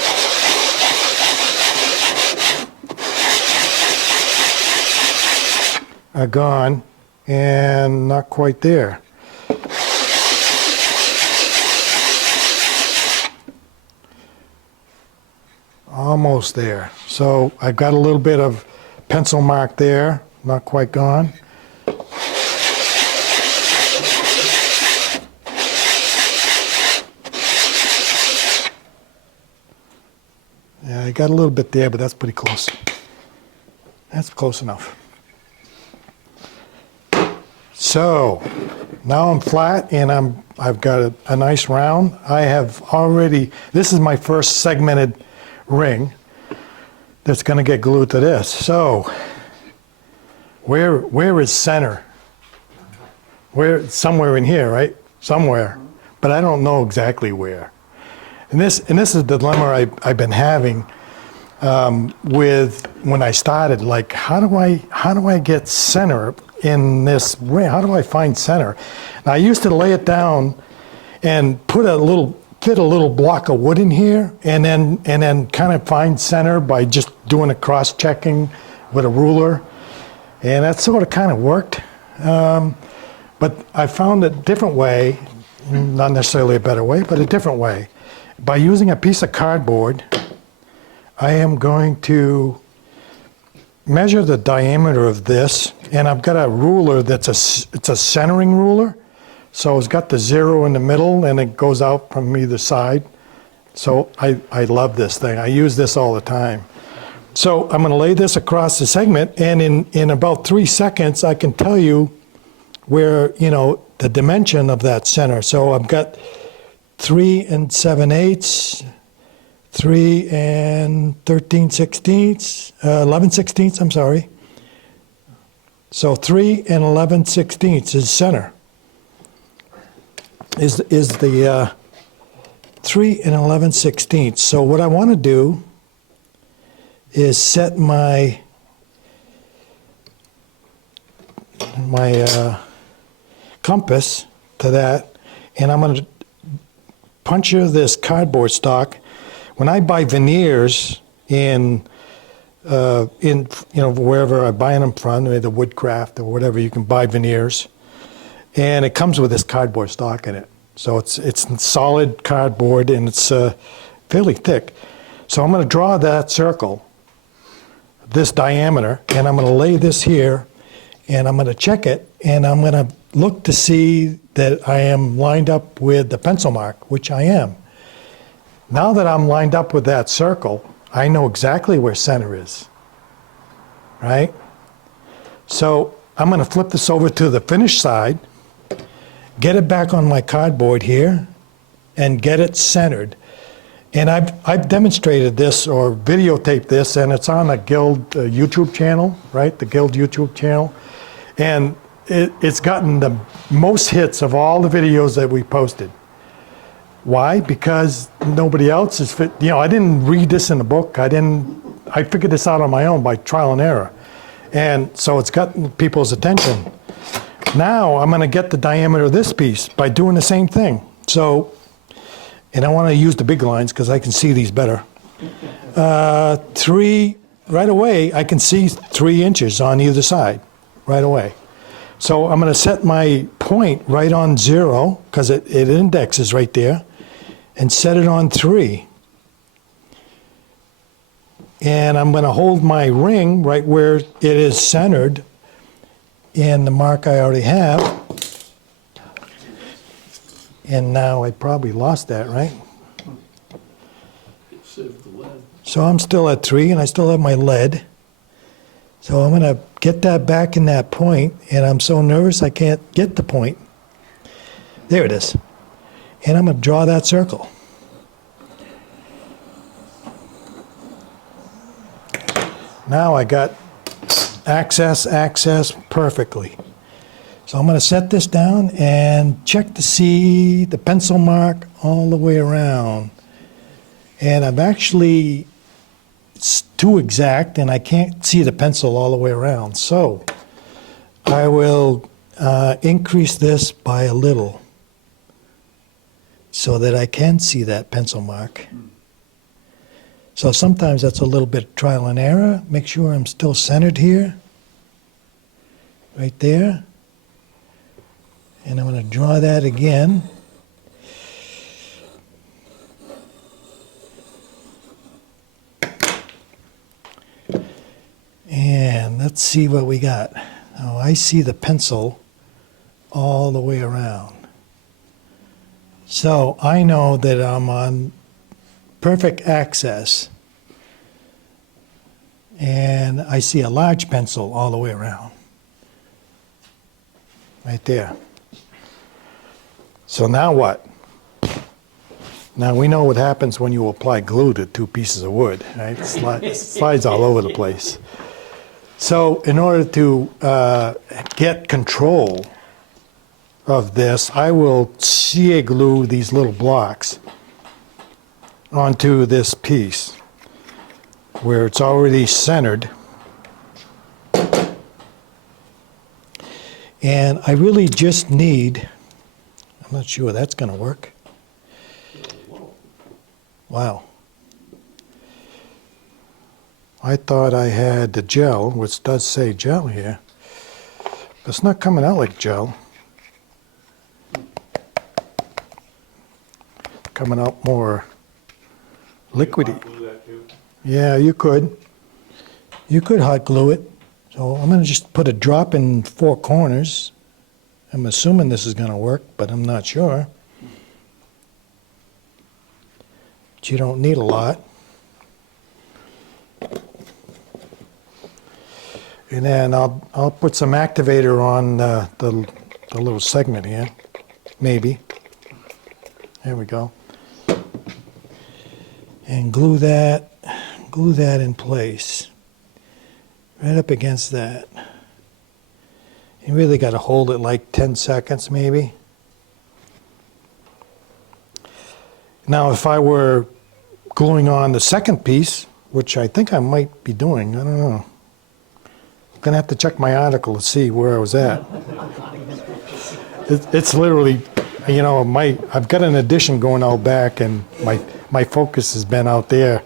are gone and not quite there. Almost there. So I've got a little bit of pencil mark there, not quite gone. Yeah, I got a little bit there, but that's pretty close. That's close enough. So now I'm flat and I've got a nice round. I have already, this is my first segmented ring. that's going to get glued to this. So where is center? Somewhere in here, right? Somewhere. But I don't know exactly where. And this is the dilemma I've been having with when I started. Like, how do I get center in this ring? How do I find center? And I used to lay it down and fit a little block of wood in here, and then kind of find center by just doing a cross checking with a ruler, and that sort of kind of worked. But I found a different way, not necessarily a better way, but a different way. By using a piece of cardboard, I am going to measure the diameter of this, and I've got a ruler it's a centering ruler. So it's got the 0 in the middle, and it goes out from either side. So I love this thing. I use this all the time. So I'm going to lay this across the segment, and in about 3 seconds, I can tell you where, the dimension of that center. So I've got 3 7/8, 3 13/16, 11/16, I'm sorry. So 3 11/16 is center. Is the 3 11/16. So what I want to do is set my compass to that, and I'm going to puncture this cardboard stock. When I buy veneers in wherever I buy them from, the Woodcraft or whatever, you can buy veneers. And it comes with this cardboard stock in it. So it's solid cardboard, and it's fairly thick. So I'm going to draw that circle, this diameter, and I'm going to lay this here, and I'm going to check it, and I'm going to look to see that I am lined up with the pencil mark, which I am. Now that I'm lined up with that circle, I know exactly where center is, right? So I'm going to flip this over to the finished side, get it back on my cardboard here, and get it centered. And I've demonstrated this or videotaped this, and it's on the Guild YouTube channel, right? The Guild YouTube channel. And it's gotten the most hits of all the videos that we posted. Why? Because nobody else is fit. I didn't read this in the book. I figured this out on my own by trial and error. And so it's gotten people's attention. Now I'm going to get the diameter of this piece by doing the same thing. So, and I want to use the big lines because I can see these better. 3, right away, I can see 3 inches on either side, right away. So I'm going to set my point right on 0, because it indexes right there, and set it on 3. And I'm going to hold my ring right where it is centered in the mark I already have. And now I probably lost that, right? So I'm still at 3, and I still have my lead. So I'm going to get that back in that point, and I'm so nervous I can't get the point. There it is. And I'm going to draw that circle. Now I got access perfectly. So I'm going to set this down and check to see the pencil mark all the way around. And I'm actually, it's too exact, and I can't see the pencil all the way around. So I will increase this by a little so that I can see that pencil mark. So sometimes that's a little bit of trial and error. Make sure I'm still centered here, right there. And I'm going to draw that again. And let's see what we got. Oh, I see the pencil all the way around. So I know that I'm on perfect access. And I see a large pencil all the way around. Right there. So now what? Now, we know what happens when you apply glue to two pieces of wood, right? Slides all over the place. So in order to get control of this, I will CA glue these little blocks onto this piece where it's already centered. And I really just need, I'm not sure that's going to work. Wow. I thought I had the gel, which does say gel here, but it's not coming out like gel. Coming out more liquidy. Glue that too? Yeah, you could. You could hot glue it. So I'm going to just put a drop in 4 corners. I'm assuming this is going to work, but I'm not sure. But you don't need a lot. And then I'll put some activator on the little segment here, maybe. There we go. And glue that in place, right up against that. You really got to hold it like 10 seconds maybe. Now if I were gluing on the second piece, which I think I might be doing, I don't know. I'm gonna have to check my article to see where I was at. It's literally, you know, I've got an addition going out back, and my focus has been out there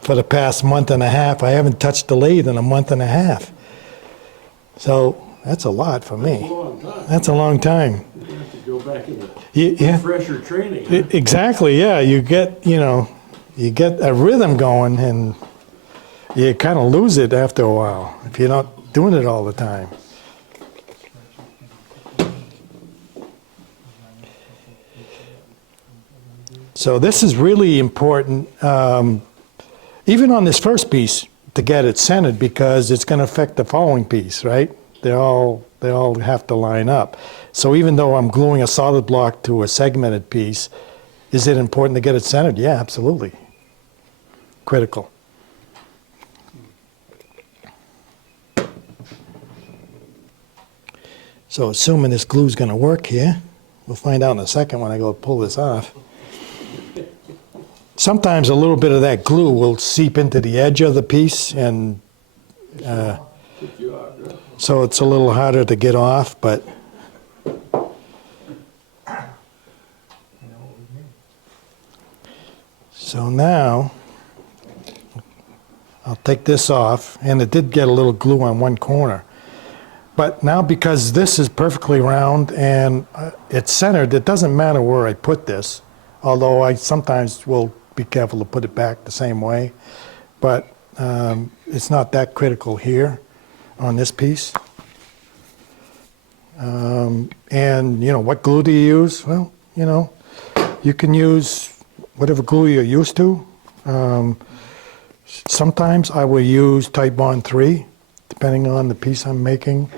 for the past month and a half. I haven't touched the lathe in a month and a half. So that's a lot for me. That's a long time. You have to go back into Yeah, fresher training. exactly, yeah. You get a rhythm going, and you kind of lose it after a while if you're not doing it all the time. So this is really important, even on this first piece, to get it centered, because it's going to affect the following piece, right? They all have to line up. So even though I'm gluing a solid block to a segmented piece, is it important to get it centered? Yeah, absolutely. Critical. So assuming this glue's going to work here, we'll find out in a second when I go pull this off. Sometimes a little bit of that glue will seep into the edge of the piece, and so it's a little harder to get off, but so now I'll take this off, and it did get a little glue on one corner. But now, because this is perfectly round and it's centered, it doesn't matter where I put this, although I sometimes will be careful to put it back the same way. But it's not that critical here on this piece. And, you know, what glue do you use? Well, you know, you can use whatever glue you're used to. Sometimes I will use Type Bond 3, depending on the piece I'm making.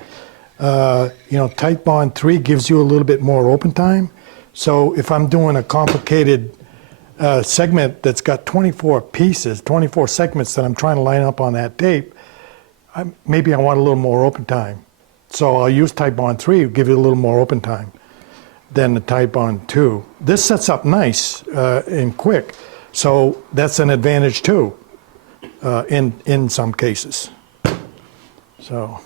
You know, Type Bond 3 gives you a little bit more open time. So if I'm doing a complicated segment that's got 24 pieces, 24 segments that I'm trying to line up on that tape, maybe I want a little more open time. So I'll use Type Bond 3 to give you a little more open time than the Type Bond 2. This sets up nice and quick, so that's an advantage too in some cases. So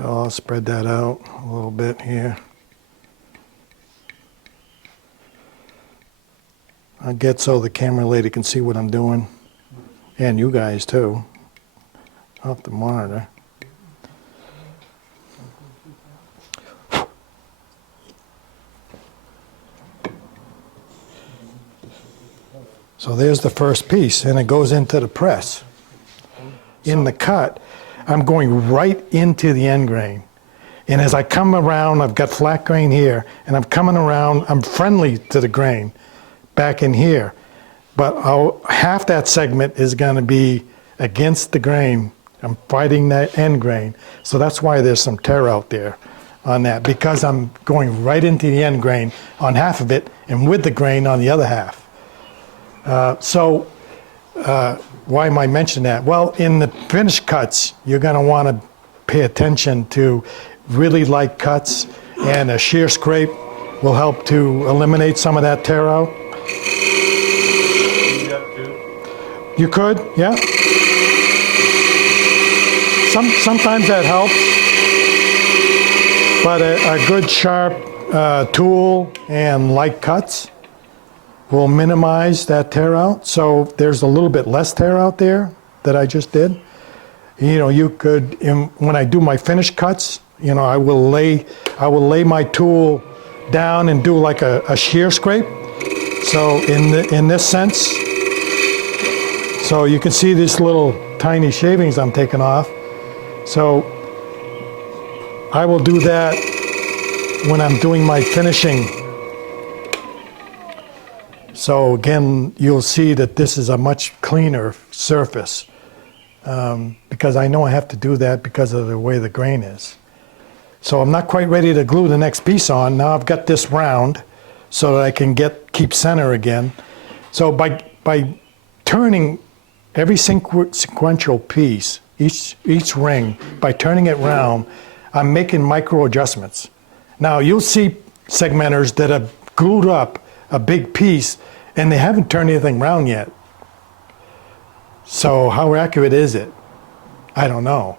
I'll spread that out a little bit here. I'll get so the camera lady can see what I'm doing, and you guys too, off the monitor. So there's the first piece, and it goes into the press. In the cut, I'm going right into the end grain. And as I come around, I've got flat grain here, and I'm coming around, I'm friendly to the grain back in here. But half that segment is going to be against the grain I'm fighting that end grain. So that's why there's some tear out there on that, because I'm going right into the end grain on half of it and with the grain on the other half. Why am I mentioning that? Well, in the finished cuts, you're going to want to pay attention to really light cuts, and a shear scrape will help to eliminate some of that tear out. Speed up too. You could, yeah. Sometimes that helps, but a good sharp tool and light cuts will minimize that tear out. So there's a little bit less tear out there that I just did. You know, you could, when I do my finish cuts, you know, I will lay my tool down and do like a shear scrape. So in this sense, so you can see these little tiny shavings I'm taking off. So I will do that when I'm doing my finishing. So again, you'll see that this is a much cleaner surface because I know I have to do that because of the way the grain is. So I'm not quite ready to glue the next piece on. Now I've got this round so that I can keep center again. So by turning every sequential piece, each ring, by turning it round, I'm making micro adjustments. Now you'll see segmenters that have glued up a big piece and they haven't turned anything round yet. So how accurate is it? I don't know.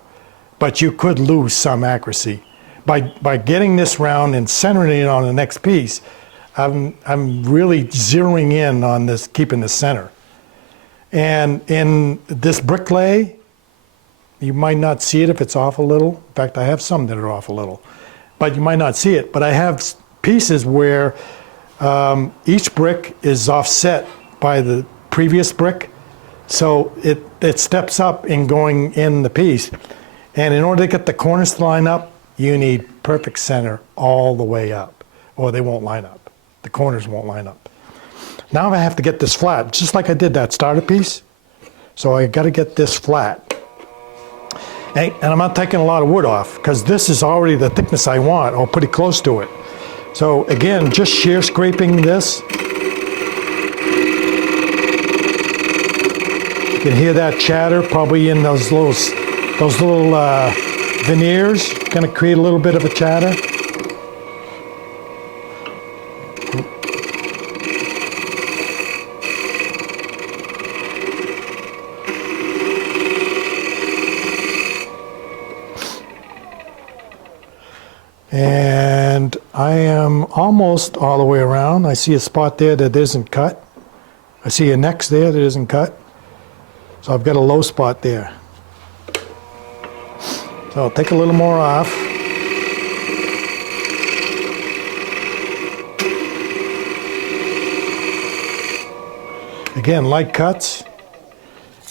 But you could lose some accuracy. By getting this round and centering it on the next piece, I'm really zeroing in on this, keeping the center. And in this bricklay, you might not see it if it's off a little. In fact, I have some that are off a little. But you might not see it. But I have pieces where each brick is offset by the previous brick. So it steps up in going in the piece. And in order to get the corners to line up, you need perfect center all the way up, or they won't line up. The corners won't line up. Now I have to get this flat, just like I did that starter piece. So I got to get this flat. And I'm not taking a lot of wood off, because this is already the thickness I want, or pretty close to it. So again, just shear scraping this. You can hear that chatter probably in those little veneers. Going to create a little bit of a chatter. And I am almost all the way around. I see a spot there that isn't cut. I see a next there that isn't cut. So I've got a low spot there. So I'll take a little more off. Again, light cuts.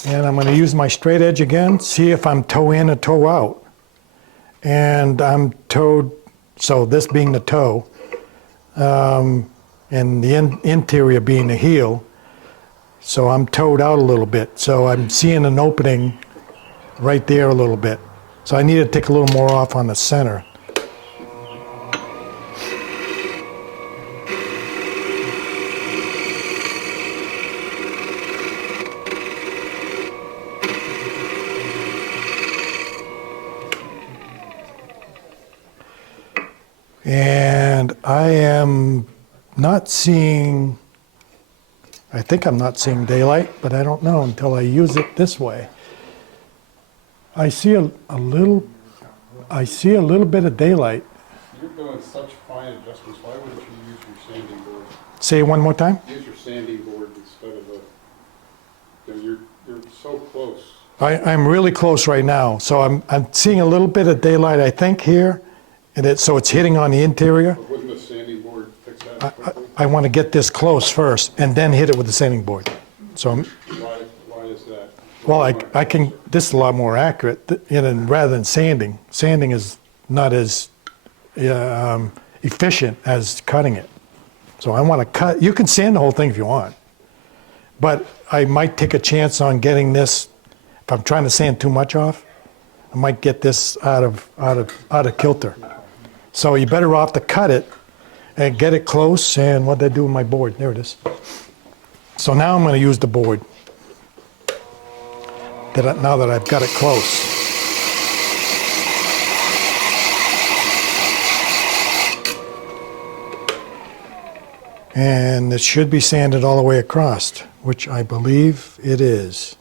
And I'm going to use my straight edge again, see if I'm toe in or toe out. And I'm toed, so this being the toe, and the interior being the heel. So I'm toed out a little bit. So I'm seeing an opening right there a little bit. So I need to take a little more off on the center. And I am not seeing, I think I'm not seeing daylight, but I don't know until I use it this way. I see a little bit of daylight. You're doing such fine adjustments, why wouldn't you use your sanding board? Say it one more time. Use your sanding board instead of you're so close. I'm really close right now, so I'm seeing a little bit of daylight, I think, here, and so it's hitting on the interior. But wouldn't the sanding board fix that quickly? I want to get this close first, and then hit it with the sanding board. So Why is that? well, I can. This is a lot more accurate, rather than sanding. Sanding is not as efficient as cutting it. So I want to cut. You can sand the whole thing if you want, but I might take a chance on getting this. If I'm trying to sand too much off, I might get this out of kilter. So you're better off to cut it and get it close, and what'd I do with my board? There it is. So now I'm gonna use the board. Now that I've got it close. And it should be sanded all the way across, which I believe it is.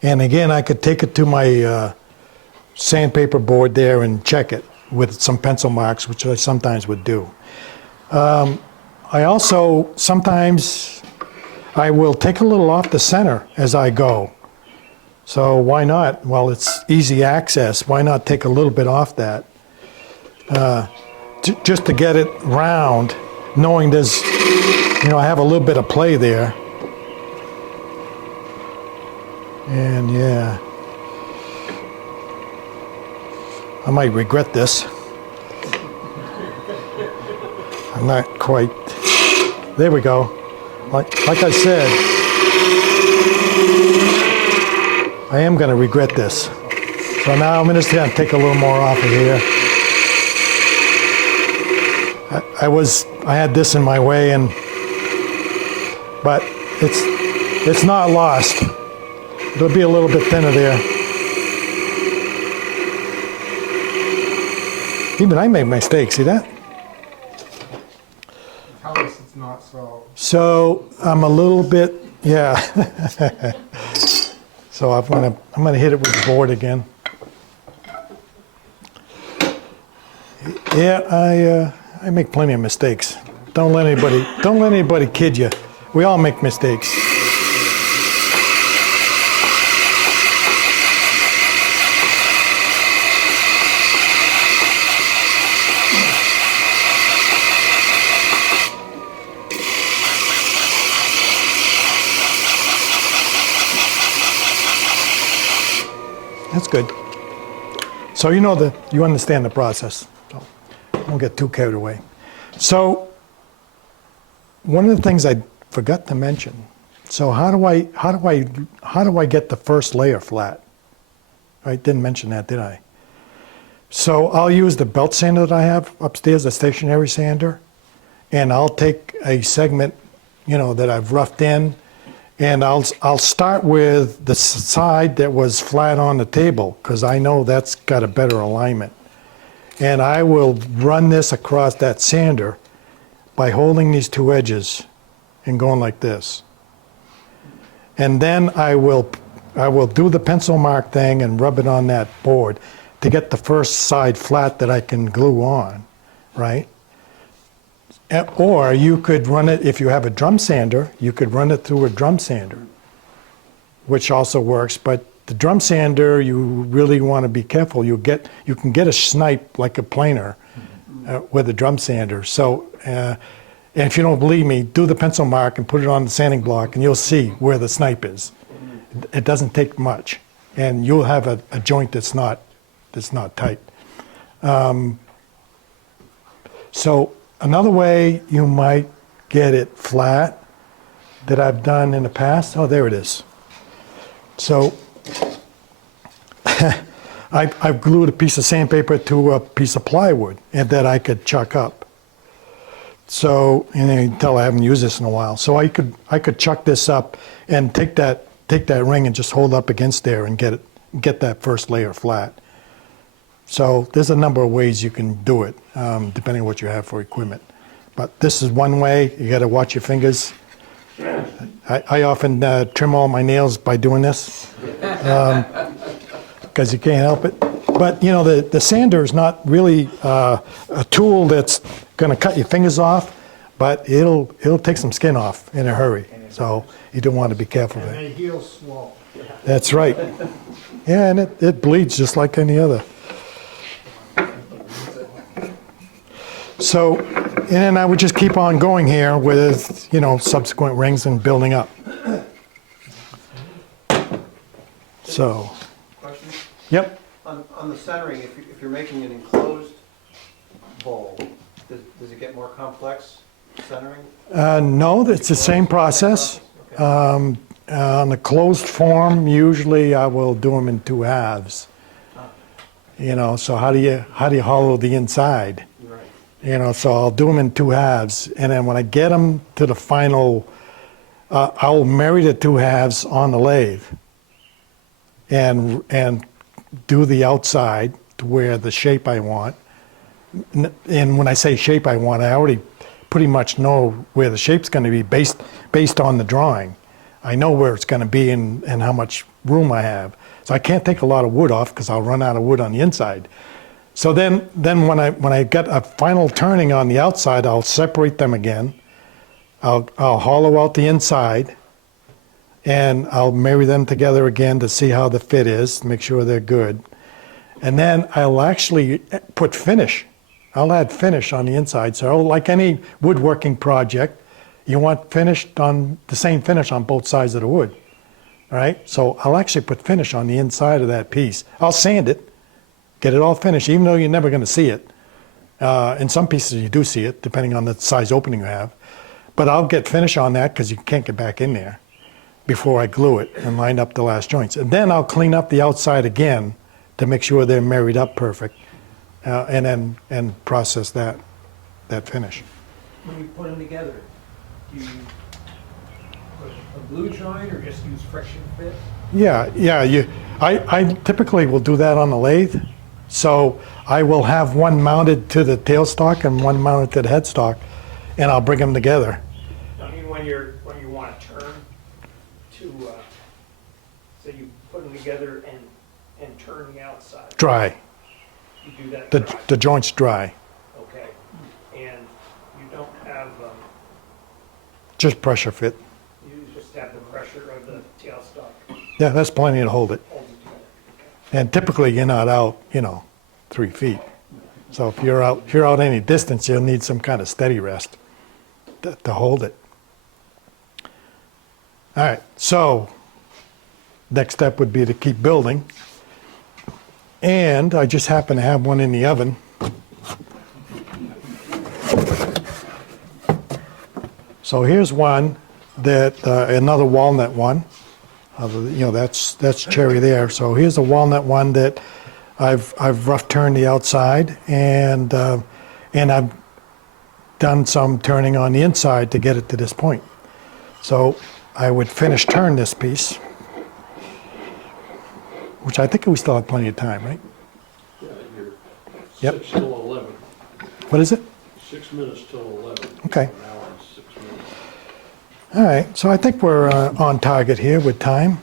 And again, I could take it to my sandpaper board there and check it with some pencil marks, which I sometimes would do. I also, sometimes, I will take a little off the center as I go. So why not? Well, it's easy access. Why not take a little bit off that? Just to get it round, knowing there's, I have a little bit of play there. And yeah, I might regret this. I'm not quite, there we go. Like I said, I am going to regret this. So now I'm just going to take a little more off of here. I had this in my way, but it's not lost. It'll be a little bit thinner there. Even I make mistakes, see that? Tell us it's not so. So I'm a little bit, yeah. So I'm gonna hit it with the board again. Yeah, I make plenty of mistakes. Don't let anybody kid you. We all make mistakes. That's good. So you understand the process. So don't get too carried away. So one of the things I forgot to mention. So how do I get the first layer flat? I didn't mention that, did I? So I'll use the belt sander that I have upstairs, a stationary sander, and I'll take a segment, that I've roughed in, and I'll start with the side that was flat on the table, because I know that's got a better alignment. And I will run this across that sander by holding these two edges and going like this. And then I will do the pencil mark thing and rub it on that board to get the first side flat that I can glue on, right? Or you could run it, if you have a drum sander, you could run it through a drum sander, which also works. But the drum sander, you really want to be careful. You can get a snipe like a planer with a drum sander. So, and if you don't believe me, do the pencil mark and put it on the sanding block, and you'll see where the snipe is. It doesn't take much, and you'll have a joint that's not tight. So another way you might get it flat that I've done in the past, oh, there it is. So I've glued a piece of sandpaper to a piece of plywood and that I could chuck up. So, and you can tell I haven't used this in a while. So I could chuck this up and take that ring and just hold up against there and get that first layer flat. So there's a number of ways you can do it, depending on what you have for equipment. But this is one way. You got to watch your fingers. I often trim all my nails by doing this, because you can't help it. But the sander is not really a tool that's going to cut your fingers off, but it'll take some skin off in a hurry. So you do want to be careful of And it. they heal slow. That's right. Yeah, and it bleeds just like any other. So, and then I would just keep on going here with, subsequent rings and building up. So, Question? yep. On the centering, if you're making an enclosed bowl, does it get more complex centering? No, it's the same process. Okay. On the closed form, usually I will do them in 2 halves. You know, so how do you hollow the inside? Right. You know, so I'll do them in 2 halves, and then when I get them to the final, I'll marry the 2 halves on the lathe, and do the outside to where the shape I want. And when I say shape I want, I already pretty much know where the shape's going to be based on the drawing. I know where it's going to be and how much room I have. So I can't take a lot of wood off because I'll run out of wood on the inside. So then when I get a final turning on the outside, I'll separate them again. I'll hollow out the inside, and I'll marry them together again to see how the fit is, make sure they're good. And then I'll actually put finish. I'll add finish on the inside. So like any woodworking project, you want finished on the same finish on both sides of the wood. All right? So I'll actually put finish on the inside of that piece. I'll sand it, get it all finished, even though you're never going to see it. In some pieces you do see it, depending on the size opening you have. But I'll get finish on that because you can't get back in there before I glue it and line up the last joints. And then I'll clean up the outside again to make sure they're married up perfect, and process that finish. When you put them together, do you put a glue joint or just use friction fit? Yeah. I typically will do that on the lathe. So I will have one mounted to the tailstock and one mounted to the headstock, and I'll bring them together. I mean, when you want to turn to, so you put them together and turn the outside. Dry. You do that The dry. the joint's dry. Okay. And you don't have, Just pressure fit. you just have the pressure of the tailstock Yeah, that's plenty to hold it. hold it together. Okay. And typically you're not out, 3 feet. So if you're out any distance, you'll need some kind of steady rest to hold it. All right, so next step would be to keep building. And I just happen to have one in the oven. So here's one that, another walnut one. That's cherry there. So here's a walnut one that I've rough turned the outside, and I've done some turning on the inside to get it to this point. So I would finish turn this piece, which I think we still have plenty of time, right? Yeah, you're Yep. 6 till 11. What is it? 6 minutes till 11. Okay. An hour and 6 minutes. All right, so I think we're on target here with time.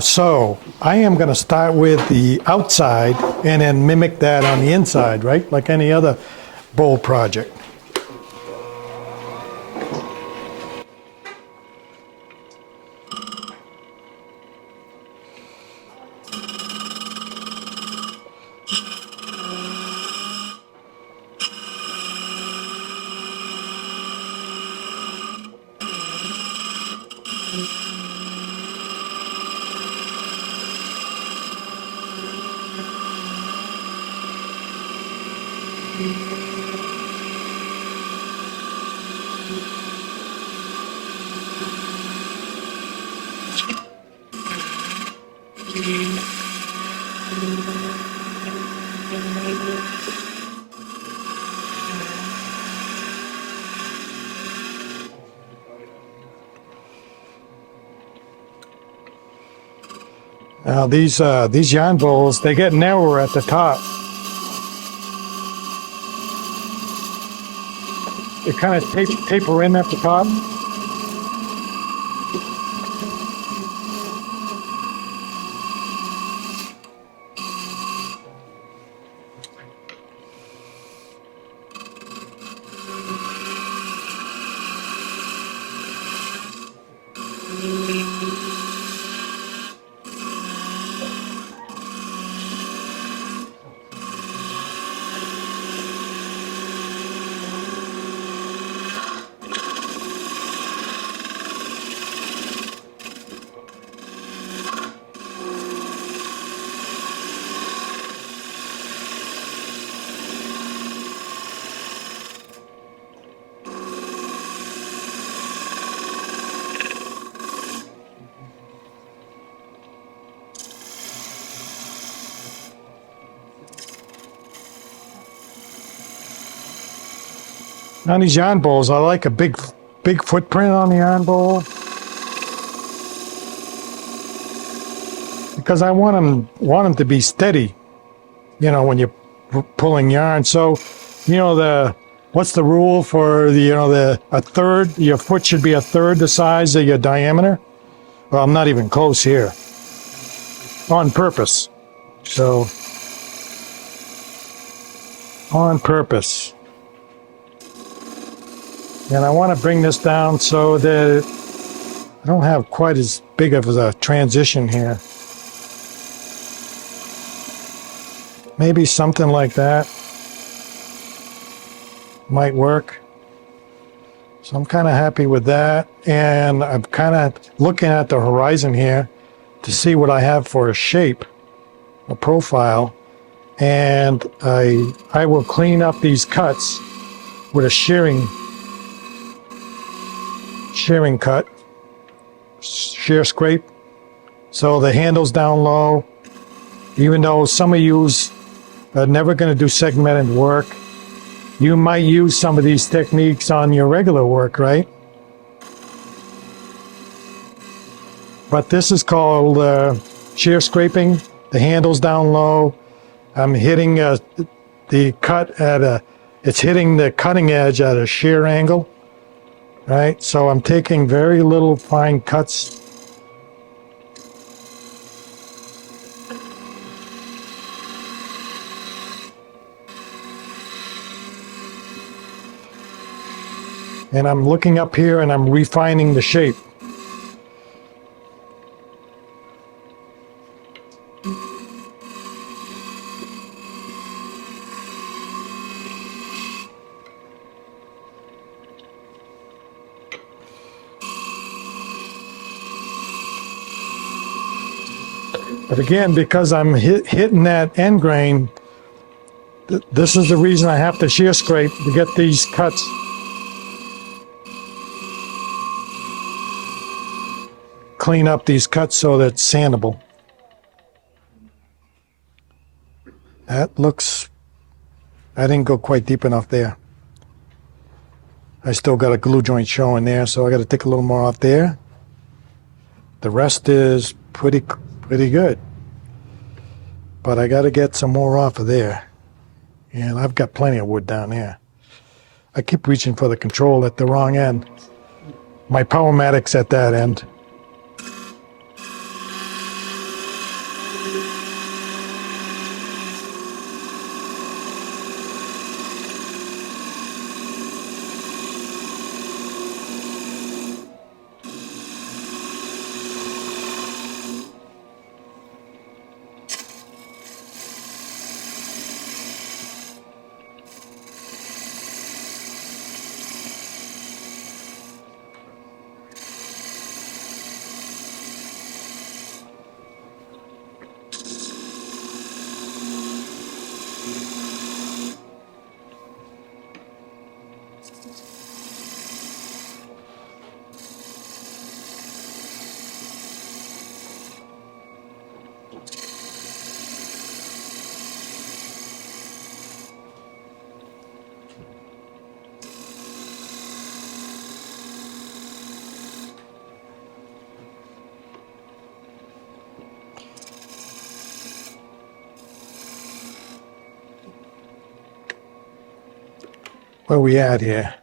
So I am going to start with the outside and then mimic that on the inside, right? Like any other bowl project. Now these yarn bowls, they get narrower at the top. They kind of taper in at the top. On these yarn bowls, I like a big footprint on the yarn bowl. Because I want them to be steady, you know, when you're pulling yarn. So, you know, what's the rule for a third? Your foot should be a third the size of your diameter. Well, I'm not even close here. On purpose. So, on purpose. And I want to bring this down so that I don't have quite as big of a transition here. Maybe something like that might work. So I'm kind of happy with that. And I'm kind of looking at the horizon here to see what I have for a shape, a profile. And I will clean up these cuts with a shearing cut, shear scrape. So the handle's down low. Even though some of yous are never going to do segmented work, you might use some of these techniques on your regular work, right? But this is called shear scraping. The handle's down low. I'm hitting the cut it's hitting the cutting edge at a shear angle, right? So I'm taking very little fine cuts. And I'm looking up here and I'm refining the shape. But again, because I'm hitting that end grain, this is the reason I have to shear scrape to get these cuts. Clean up these cuts so that it's sandable. That looks, I didn't go quite deep enough there. I still got a glue joint showing there, so I got to take a little more off there. The rest is pretty good. But I got to get some more off of there. And I've got plenty of wood down there. I keep reaching for the control at the wrong end. My Powermatic's at that end. Where we at here?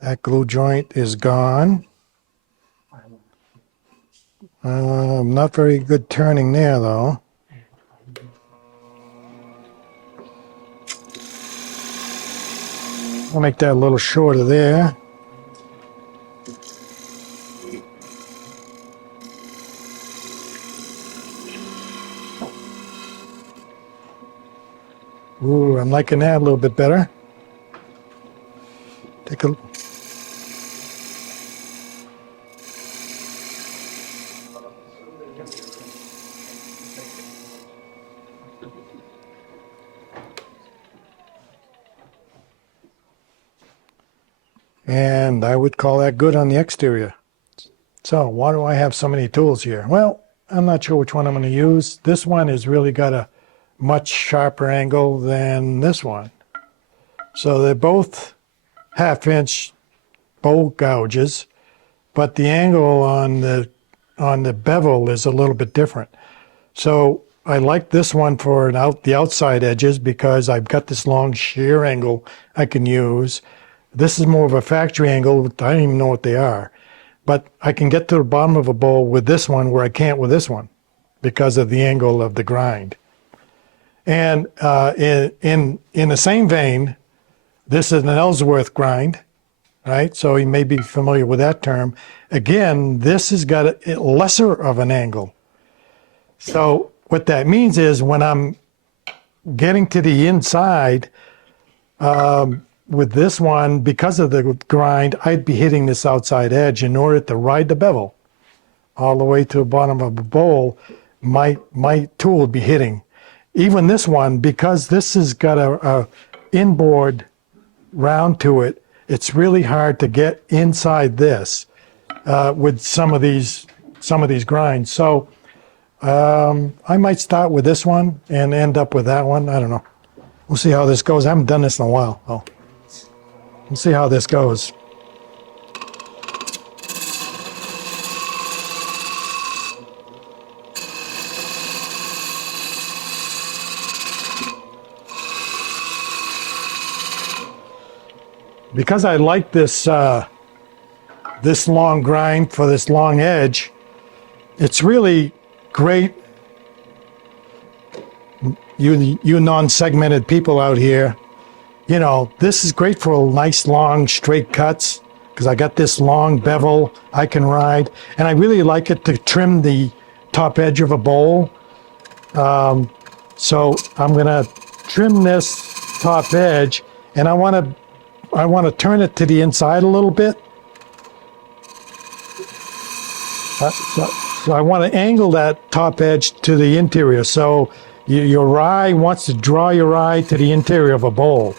That glue joint is gone. Not very good turning there though. I'll make that a little shorter there. Ooh, I'm liking that a little bit better. Take a... And I would call that good on the exterior. So why do I have so many tools here? Well, I'm not sure which one I'm going to use. This one has really got a much sharper angle than this one. So they're both 1/2 inch bowl gouges, but the angle on the bevel is a little bit different. So I like this one for the outside edges because I've got this long shear angle I can use. This is more of a factory angle. I don't even know what they are. But I can get to the bottom of a bowl with this one where I can't with this one because of the angle of the grind. And in the same vein, this is an Ellsworth grind, right? So you may be familiar with that term. Again, this has got a lesser of an angle. So what that means is when I'm getting to the inside with this one, because of the grind, I'd be hitting this outside edge in order to ride the bevel all the way to the bottom of the bowl. My tool would be hitting. Even this one, because this has got a inboard round to it, it's really hard to get inside this with some of these grinds. So I might start with this one and end up with that one. I don't know. We'll see how this goes. I haven't done this in a while. Oh, we'll see how this goes. Because I like this this long grind for this long edge, it's really great. You non-segmented people out here, you know, this is great for nice long straight cuts because I got this long bevel I can ride, and I really like it to trim the top edge of a bowl. So I'm gonna trim this top edge, and I want to turn it to the inside a little bit. So I want to angle that top edge to the interior. So your eye wants to draw your eye to the interior of a bowl.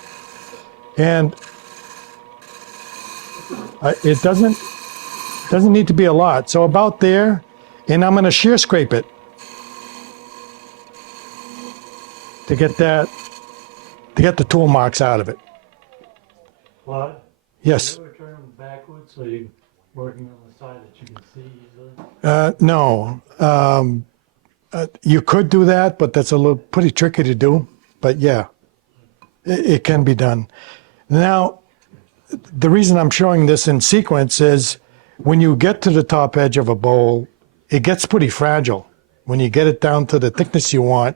And it doesn't need to be a lot. So about there, and I'm going to shear scrape it to get the tool marks out of it. Claude? Yes. You ever turn them backwards so you're working on the side that you can see easily? No. You could do that, but that's a little pretty tricky to do. But yeah, it can be done. Now, the reason I'm showing this in sequence is when you get to the top edge of a bowl, it gets pretty fragile. When you get it down to the thickness you want,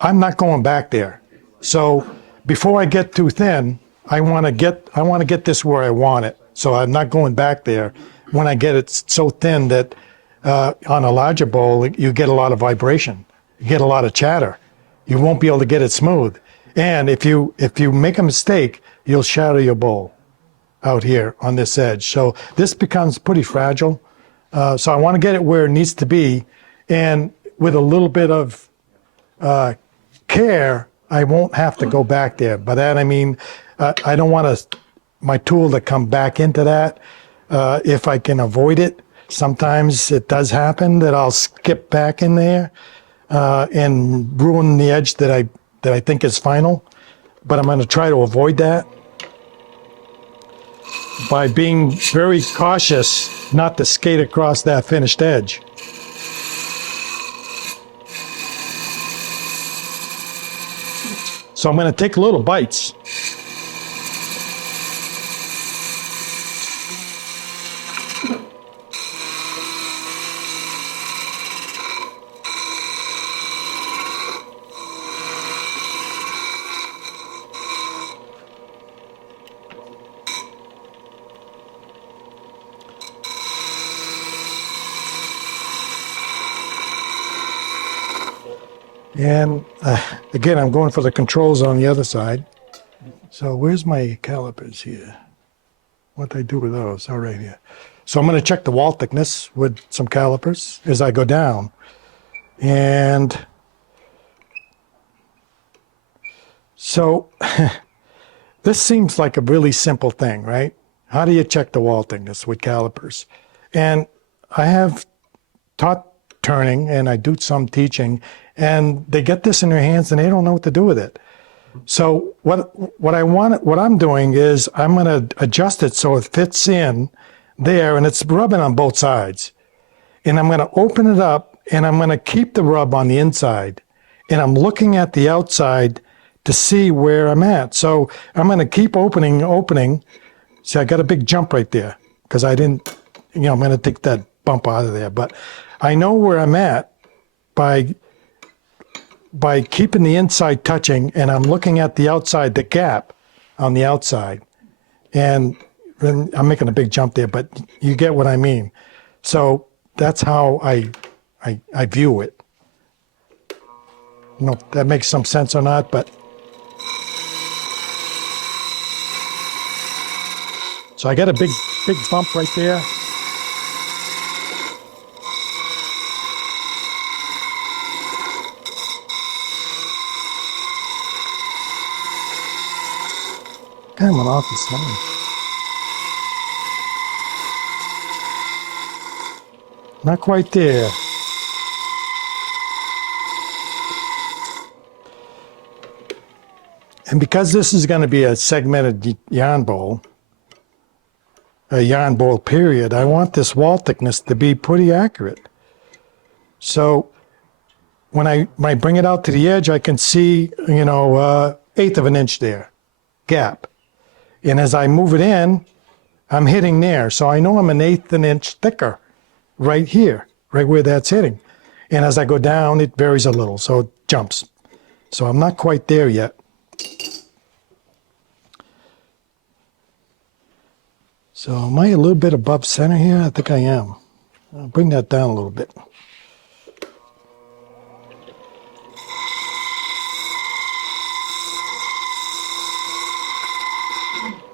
I'm not going back there. So before I get too thin, I want to get this where I want it. So I'm not going back there when I get it so thin that on a larger bowl, you get a lot of vibration. You get a lot of chatter. You won't be able to get it smooth. And if you make a mistake, you'll shatter your bowl out here on this edge. So this becomes pretty fragile. So I want to get it where it needs to be. And with a little bit of care, I won't have to go back there. By that I mean, I don't want my tool to come back into that if I can avoid it. Sometimes it does happen that I'll skip back in there and ruin the edge that I think is final. But I'm going to try to avoid that by being very cautious not to skate across that finished edge. So I'm going to take little bites. And again, I'm going for the controls on the other side. So where's my calipers here? What do I do with those? Oh, right here. So I'm going to check the wall thickness with some calipers as I go down. And so this seems like a really simple thing, right? How do you check the wall thickness with calipers? And I have taught turning and I do some teaching, and they get this in their hands and they don't know what to do with it. So what I'm doing is I'm going to adjust it so it fits in there, and it's rubbing on both sides. And I'm going to open it up, and I'm going to keep the rub on the inside. And I'm looking at the outside to see where I'm at. So I'm going to keep opening. See, I got a big jump right there because I didn't, I'm going to take that bump out of there. But I know where I'm at by keeping the inside touching, and I'm looking at the outside, the gap on the outside. And then I'm making a big jump there, but you get what I mean. So that's how I view it. I don't know if that makes some sense or not, but. So I got a big bump right there. Kind of went off the slide. Not quite there. And because this is going to be a segmented yarn bowl, a yarn bowl period, I want this wall thickness to be pretty accurate. So when I bring it out to the edge, I can see, 1/8 of an inch there, gap. And as I move it in, I'm hitting there. So I know I'm 1/8 of an inch thicker right here, right where that's hitting. And as I go down, it varies a little, so it jumps. So I'm not quite there yet. So am I a little bit above center here? I think I am. I'll bring that down a little bit.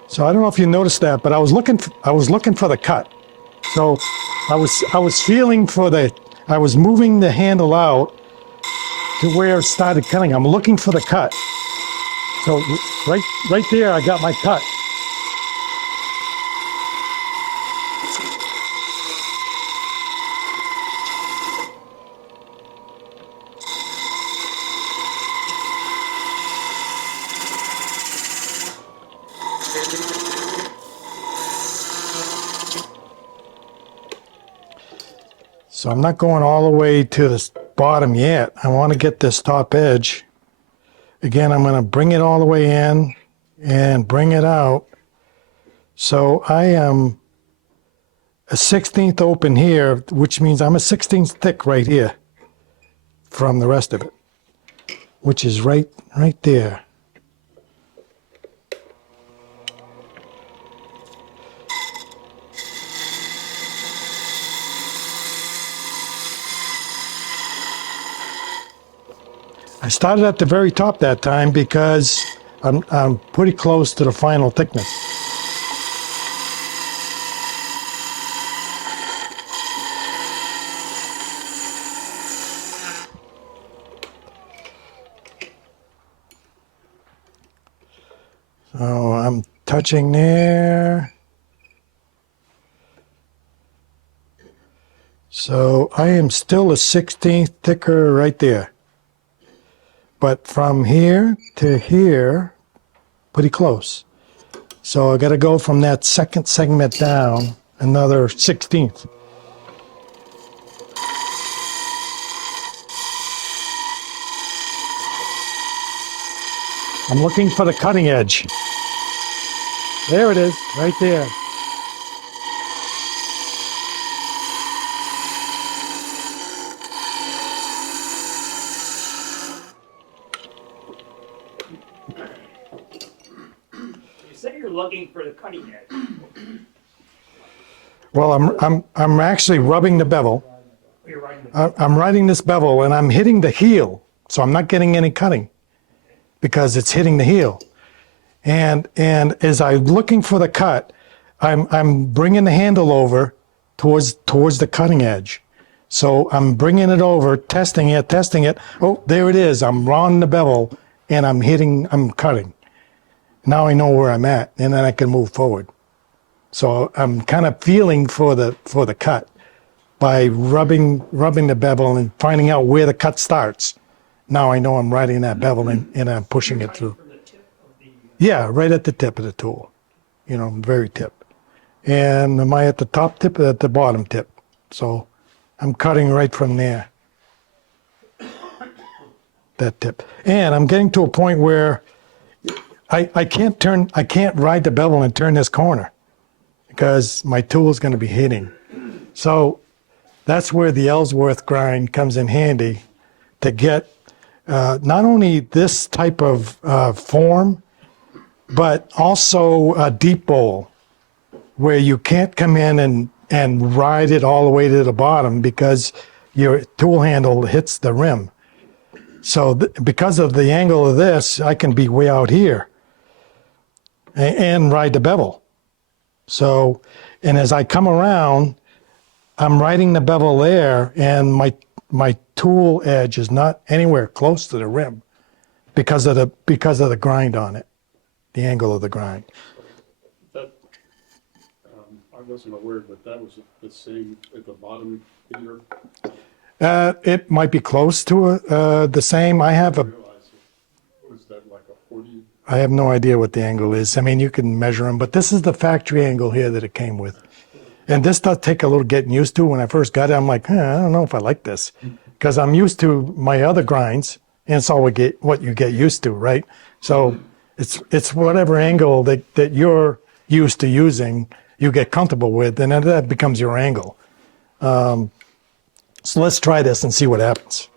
So I don't know if you noticed that, but I was looking for the cut. So I was feeling for I was moving the handle out to where it started cutting. I'm looking for the cut. So right there, I got my cut. So I'm not going all the way to the bottom yet. I want to get this top edge. Again, I'm going to bring it all the way in and bring it out. So I am a 1/16 open here, which means I'm a 1/16 thick right here from the rest of it, which is right there. I started at the very top that time because I'm pretty close to the final thickness. So I'm touching there. So I am still a 1/16 thicker right there. But from here to here, pretty close. So I got to go from that second segment down another 1/16. I'm looking for the cutting edge. There it is, right there. Looking for the cutting edge. Well, I'm actually rubbing the bevel. I'm riding this bevel and I'm hitting the heel, so I'm not getting any cutting because it's hitting the heel. And as I'm looking for the cut, I'm bringing the handle over towards the cutting edge. So I'm bringing it over, testing it. Oh, there it is. I'm rawing the bevel and I'm cutting. Now I know where I'm at, and then I can move forward. So I'm kind of feeling for the cut by rubbing the bevel and finding out where the cut starts. Now I know I'm riding that bevel and I'm pushing it through. From the Yeah, right at the tip of the tool, very tip. And am I at the top tip or at the bottom tip? So I'm cutting right from there, that tip. And I'm getting to a point where I can't ride the bevel and turn this corner because my tool is going to be hitting. So that's where the Ellsworth grind comes in handy to get not only this type of form, but also a deep bowl where you can't come in and ride it all the way to the bottom because your tool handle hits the rim. So because of the angle of this, I can be way out here and ride the bevel. So, and as I come around, I'm riding the bevel there, and my tool edge is not anywhere close to the rim because of the grind on it, the angle of the grind. That, I wasn't aware, but that was the same at the bottom here. It might be close to the same. I have Was that like a 40? I have no idea what the angle is. I mean, you can measure them, but this is the factory angle here that it came with. And this does take a little getting used to. When I first got it, I'm like, I don't know if I like this, because I'm used to my other grinds, and it's all what you get used to, right? So it's whatever angle that you're used to using, you get comfortable with, and then that becomes your angle. So let's try this and see what happens.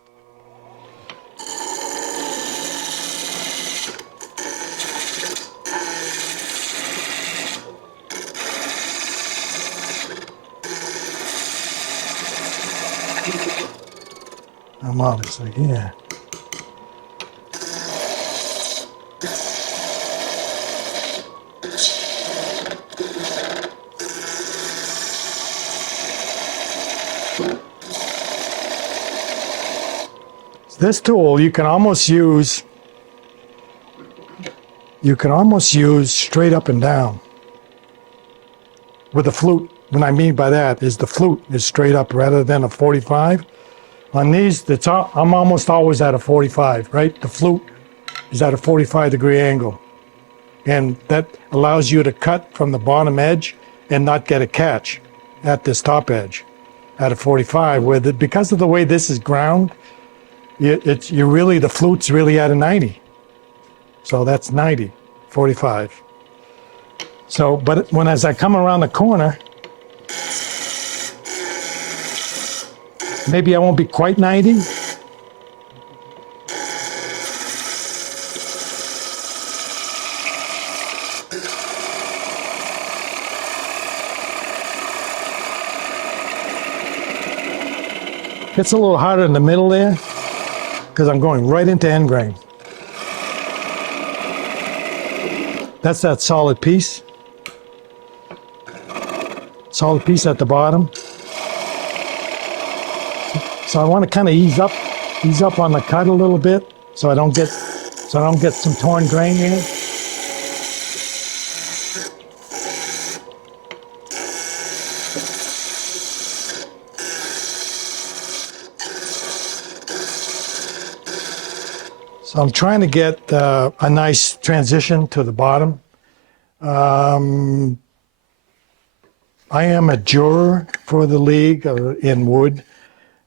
I'm obviously here. This tool you can almost use straight up and down with the flute. What I mean by that is the flute is straight up rather than a 45. On these, I'm almost always at a 45, right? The flute is at a 45-degree angle. And that allows you to cut from the bottom edge and not get a catch at this top edge at a 45. Because of the way this is ground, the flute's really at a 90. So that's 90, 45. So, but as I come around the corner, maybe I won't be quite 90. It's a little harder in the middle there because I'm going right into end grain. That's that solid piece. Solid piece at the bottom. So I want to kind of ease up on the cut a little bit, so I don't get some torn grain here. So I'm trying to get a nice transition to the bottom. I am a juror for the league in wood.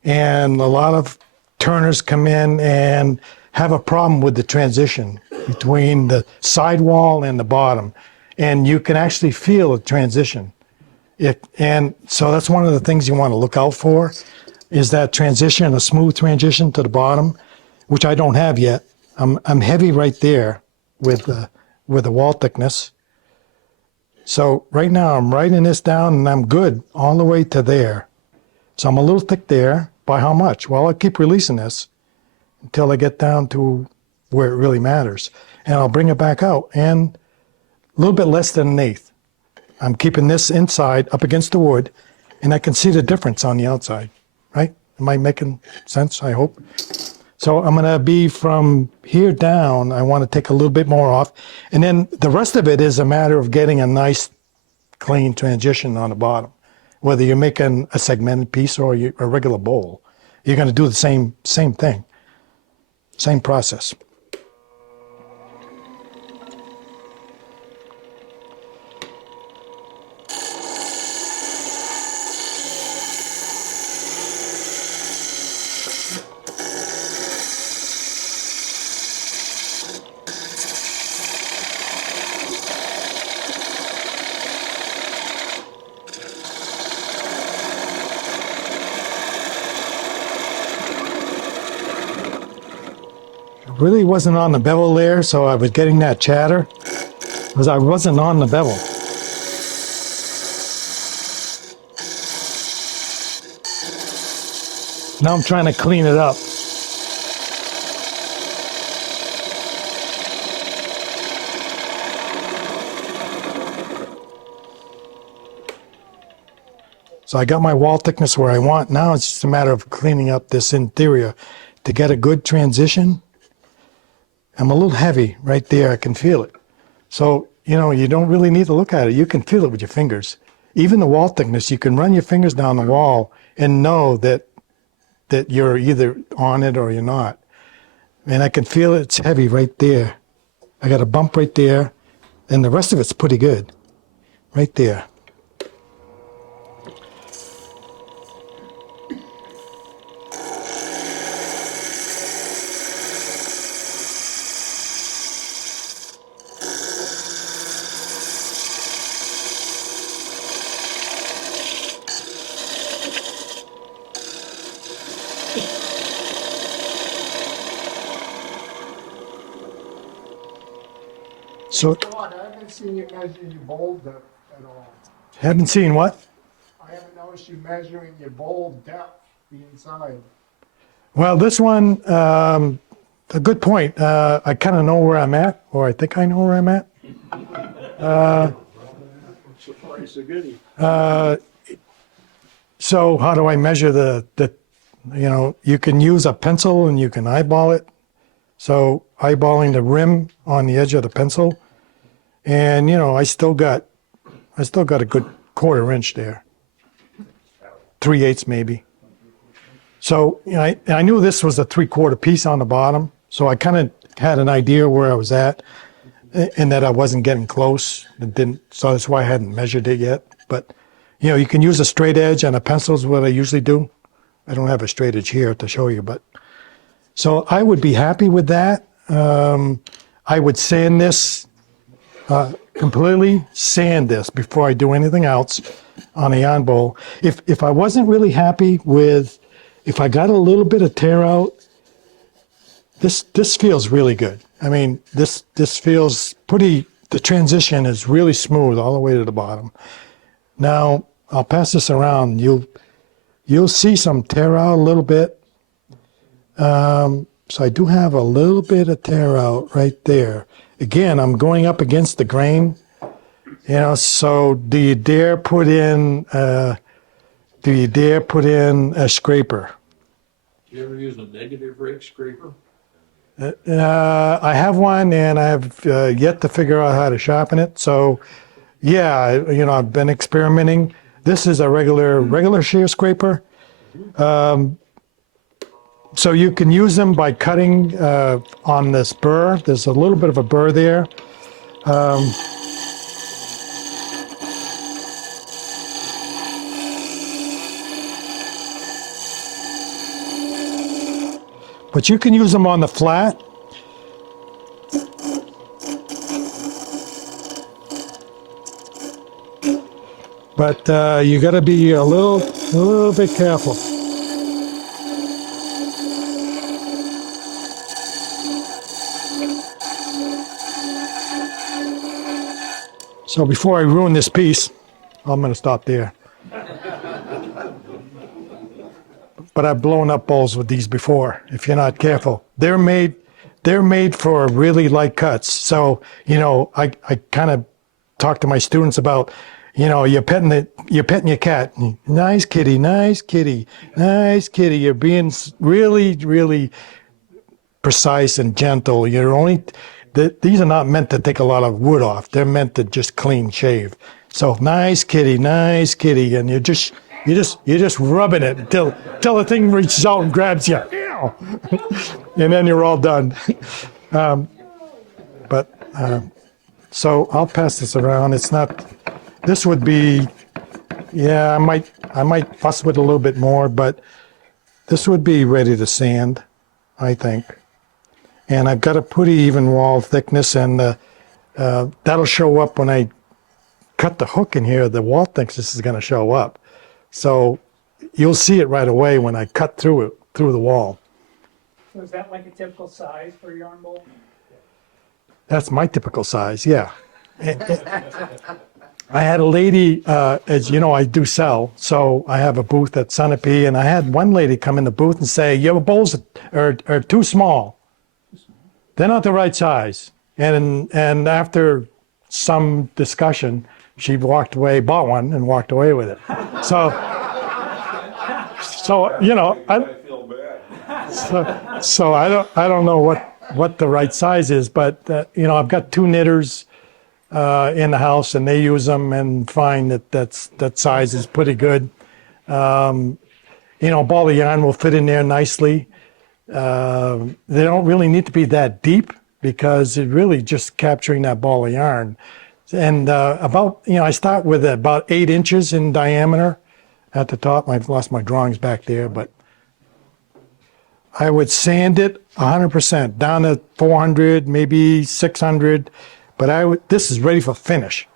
And a lot of turners come in and have a problem with the transition between the sidewall and the bottom. And you can actually feel a transition. And so that's one of the things you want to look out for, is that transition, a smooth transition to the bottom, which I don't have yet. I'm heavy right there with the wall thickness. So right now I'm writing this down and I'm good all the way to there. So I'm a little thick there. By how much? Well, I'll keep releasing this until I get down to where it really matters. And I'll bring it back out, and a little bit less than an eighth. I'm keeping this inside up against the wood, and I can see the difference on the outside, right? Am I making sense? I hope. So I'm going to be from here down. I want to take a little bit more off. And then the rest of it is a matter of getting a nice, clean transition on the bottom. Whether you're making a segmented piece or a regular bowl, you're going to do the same thing, same process. really wasn't on the bevel there, so I was getting that chatter, because I wasn't on the bevel. Now I'm trying to clean it up. So I got my wall thickness where I want. Now it's just a matter of cleaning up this interior to get a good transition. I'm a little heavy right there. I can feel it. So, you know, you don't really need to look at it. You can feel it with your fingers. Even the wall thickness, you can run your fingers down the wall and know that you're either on it or you're not. And I can feel it's heavy right there. I got a bump right there, and the rest of it's pretty good. Right there. So, Claude, I haven't seen you measure your bowl depth at all. haven't seen what? I haven't noticed you measuring your bowl depth, the inside. Well, this one, a good point. I kind of know where I'm at, or I think I know where I'm at. Surprise the goodie. So how do I measure the, you know, you can use a pencil and you can eyeball it. So eyeballing the rim on the edge of the pencil. And, you know, I still got a good 1/4 inch there. 3/8 maybe. So, you know, I knew this was a 3/4 piece on the bottom. So I kind of had an idea where I was at and that I wasn't getting close. So that's why I hadn't measured it yet. But, you know, you can use a straight edge and a pencil is what I usually do. I don't have a straight edge here to show you, but. So I would be happy with that. I would sand this, completely sand this before I do anything else on a yarn bowl. If I wasn't really happy with, if I got a little bit of tear out, this feels really good. I mean, this feels pretty, the transition is really smooth all the way to the bottom. Now, I'll pass this around. You'll see some tear out a little bit. So I do have a little bit of tear out right there. Again, I'm going up against the grain, you know, so do you dare put in a scraper? Do you ever use a negative rake scraper? I have one and I have yet to figure out how to sharpen it. So yeah, you know, I've been experimenting. This is a regular shear scraper. So you can use them by cutting on this burr. There's a little bit of a burr there. But you can use them on the flat. But you got to be a little bit careful. So before I ruin this piece, I'm going to stop there. But I've blown up bowls with these before, if you're not careful. They're made for really light cuts. So, you know, I kind of talk to my students about, you know, you're petting your cat. Nice kitty, nice kitty, nice kitty. You're being really, really precise and gentle. These are not meant to take a lot of wood off. They're meant to just clean shave. So nice kitty, and you're just rubbing it until the thing reaches out and grabs you, and then you're all done. So I'll pass this around. It's not. This would be, yeah. I might fuss with it a little bit more, but this would be ready to sand, I think. And I've got a pretty even wall thickness, and that'll show up when I cut the hook in here. The wall thickness is going to show up. So you'll see it right away when I cut through the wall. So is that like a typical size for a yarn bowl? That's my typical size, yeah. I had a lady, as you know, I do sell, so I have a booth at Sunapee, and I had one lady come in the booth and say, your bowls are too small. They're not the right size. And after some discussion, she walked away, bought one, and walked away with it. So you know, so I don't know what the right size is, but you know, I've got 2 knitters in the house, and they use them and find that size is pretty good. You know, a ball of yarn will fit in there nicely. They don't really need to be that deep because it really just capturing that ball of yarn. And about, you know, I start with about 8 inches in diameter at the top. I've lost my drawings back there, but I would sand it 100% down to 400, maybe 600. But this is ready for finish,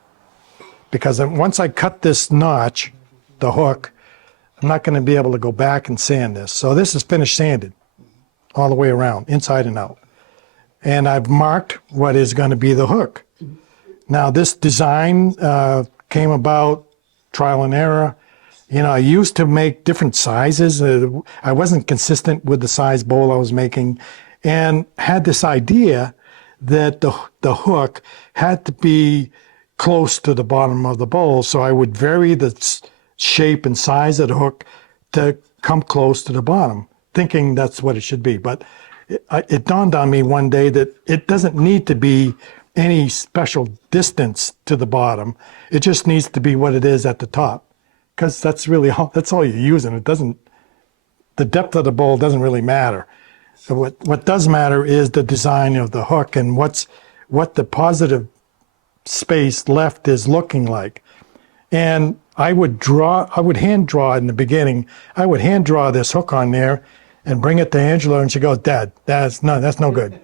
because once I cut this notch, the hook, I'm not going to be able to go back and sand this. So this is finished sanded all the way around, inside and out. And I've marked what is going to be the hook. Now this design came about trial and error. You know, I used to make different sizes. I wasn't consistent with the size bowl I was making, and had this idea that the hook had to be close to the bottom of the bowl. So I would vary the shape and size of the hook to come close to the bottom, thinking that's what it should be. But it dawned on me one day that it doesn't need to be any special distance to the bottom. It just needs to be what it is at the top, because that's really that's all you're using. It doesn't, the depth of the bowl doesn't really matter. So what does matter is the design of the hook and what the positive space left is looking like. And I would hand draw in the beginning. I would hand draw this hook on there and bring it to Angela, and she goes, Dad, that's no good.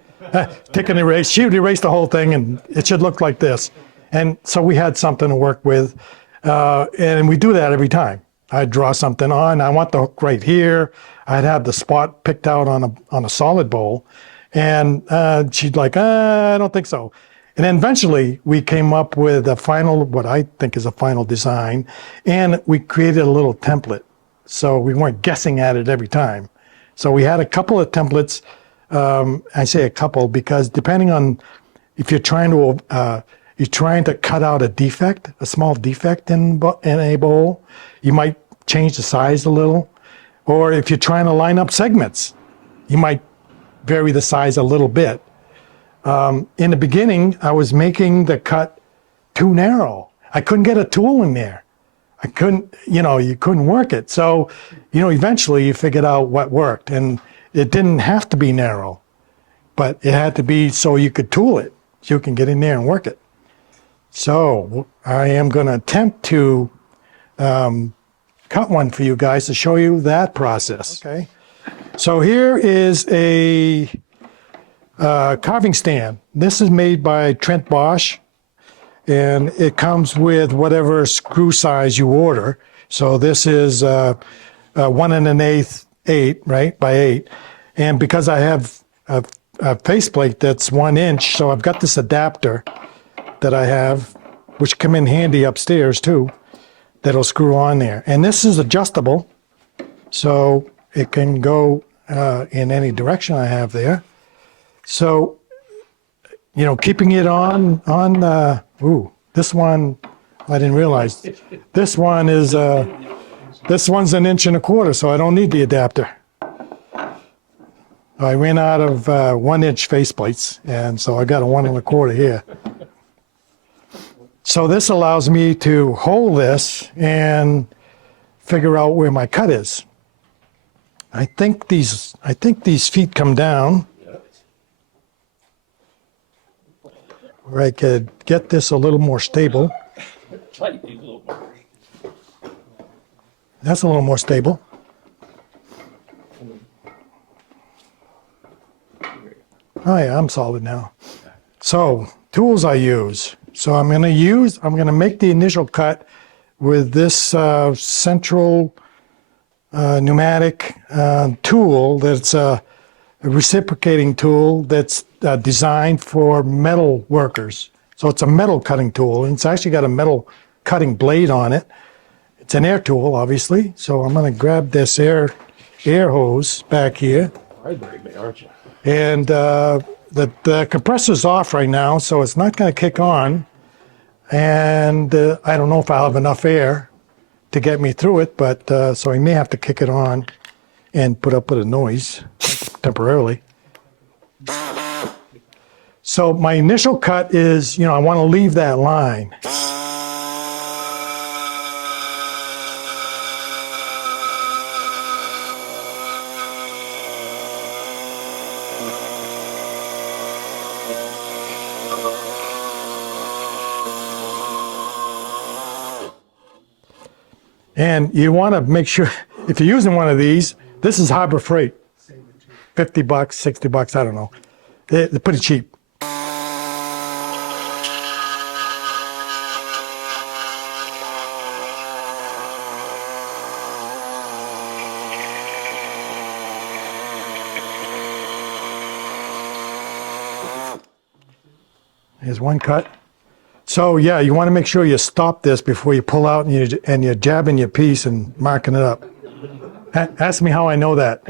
Take an erase. She would erase the whole thing, and it should look like this. And so we had something to work with, and we do that every time. I'd draw something on. I want the hook right here. I'd have the spot picked out on a solid bowl, and she'd like, I don't think so. And then eventually we came up with a final, what I think is a final design, and we created a little template. So we weren't guessing at it every time. So we had a couple of templates. I say a couple because depending on if you're trying to cut out a defect, a small defect in a bowl, you might change the size a little. Or if you're trying to line up segments, you might vary the size a little bit. In the beginning, I was making the cut too narrow. I couldn't get a tool in there. I couldn't, you couldn't work it. So, eventually you figured out what worked, and it didn't have to be narrow, but it had to be so you could tool it, so you can get in there and work it. So I am going to attempt to cut one for you guys to show you that process. Okay. So here is a carving stand. This is made by Trent Bosch, and it comes with whatever screw size you order. So this is 1 1/8, 8, right, by 8. And because I have a faceplate that's 1 inch, so I've got this adapter that I have, which come in handy upstairs too, that'll screw on there. And this is adjustable, so it can go in any direction I have there. So, keeping it on, this one, I didn't realize. This one is, this one's 1 1/4 inches, so I don't need the adapter. I ran out of 1 inch faceplates, and so I got a 1 1/4 here. So this allows me to hold this and figure out where my cut is. I think these feet come down, where I could get this a little more stable. That's a little more stable. Oh yeah, I'm solid now. So, tools I use. So I'm going to make the initial cut with this central pneumatic tool that's a reciprocating tool that's designed for metal workers. So it's a metal cutting tool, and it's actually got a metal cutting blade on it. It's an air tool, obviously. So I'm going to grab this air hose back here. Vibrating, aren't you? And the compressor's off right now, so it's not going to kick on. And I don't know if I'll have enough air to get me through it, but so I may have to kick it on and put up with a noise temporarily. So my initial cut is, I want to leave that line. And you want to make sure, if you're using one of these, this is Harbor Freight. $50, $60, I don't know. They're pretty cheap. Here's one cut. So yeah, you want to make sure you stop this before you pull out and you're jabbing your piece and marking it up. Ask me how I know that.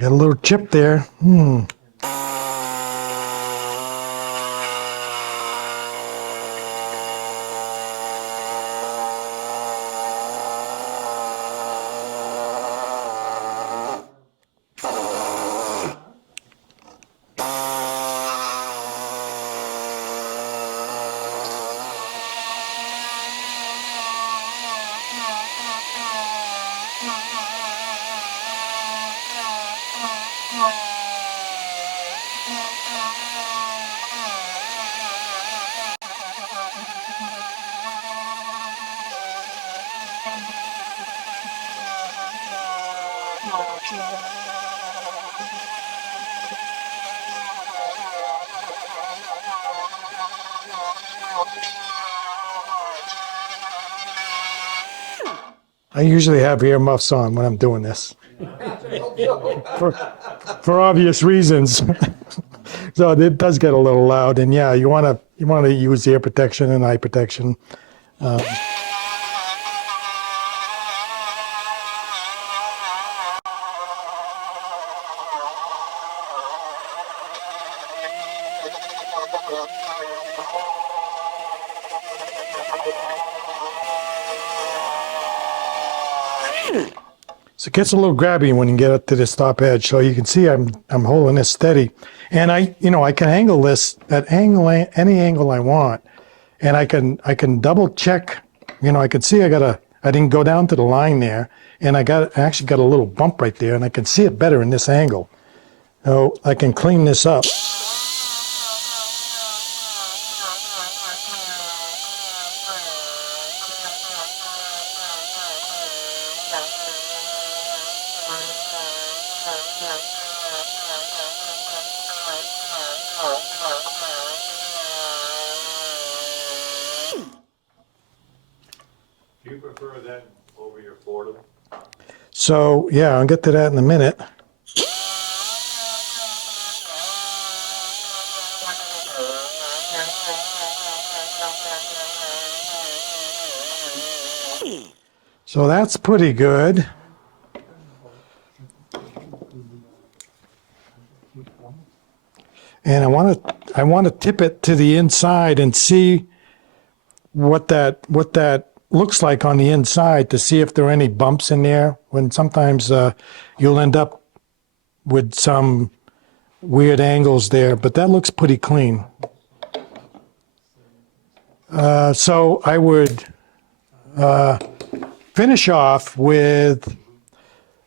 Got a little chip there. I usually have earmuffs on when I'm doing this, for obvious reasons. So it does get a little loud, and yeah, you want to use ear protection and eye protection. So it gets a little grabby when you get up to the stop edge. So you can see I'm holding this steady, and I can angle this at any angle I want, and I can double check. I can see I didn't go down to the line there, and I actually got a little bump right there, and I can see it better in this angle. So I can clean this up. Do you prefer that over your Fordham? So yeah, I'll get to that in a minute. So that's pretty good. And I want to tip it to the inside and see what that looks like on the inside to see if there are any bumps in there. When sometimes you'll end up with some weird angles there, but that looks pretty clean. So I would finish off with,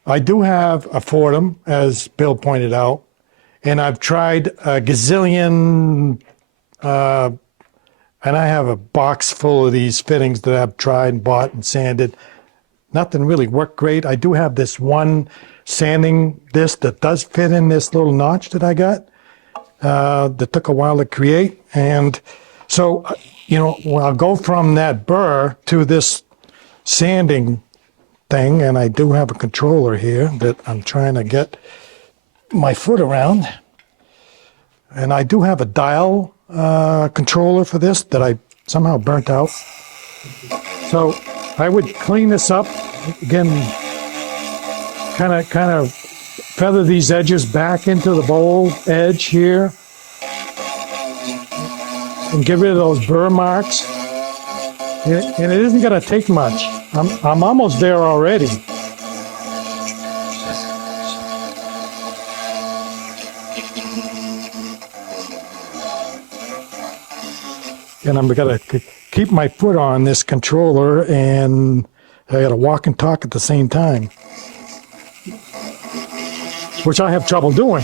I do have a Fordham, as Bill pointed out, and I've tried a gazillion, and I have a box full of these fittings that I've tried and bought and sanded. Nothing really worked great. I do have this one sanding disc that does fit in this little notch that I got that took a while to create. And so, you know, when I'll go from that burr to this sanding thing, and I do have a controller here that I'm trying to get my foot around. And I do have a dial controller for this that I somehow burnt out. So I would clean this up again, kind of feather these edges back into the bowl edge here and get rid of those burr marks. And it isn't going to take much. I'm almost there already. And I'm going to keep my foot on this controller, and I got to walk and talk at the same time, which I have trouble doing.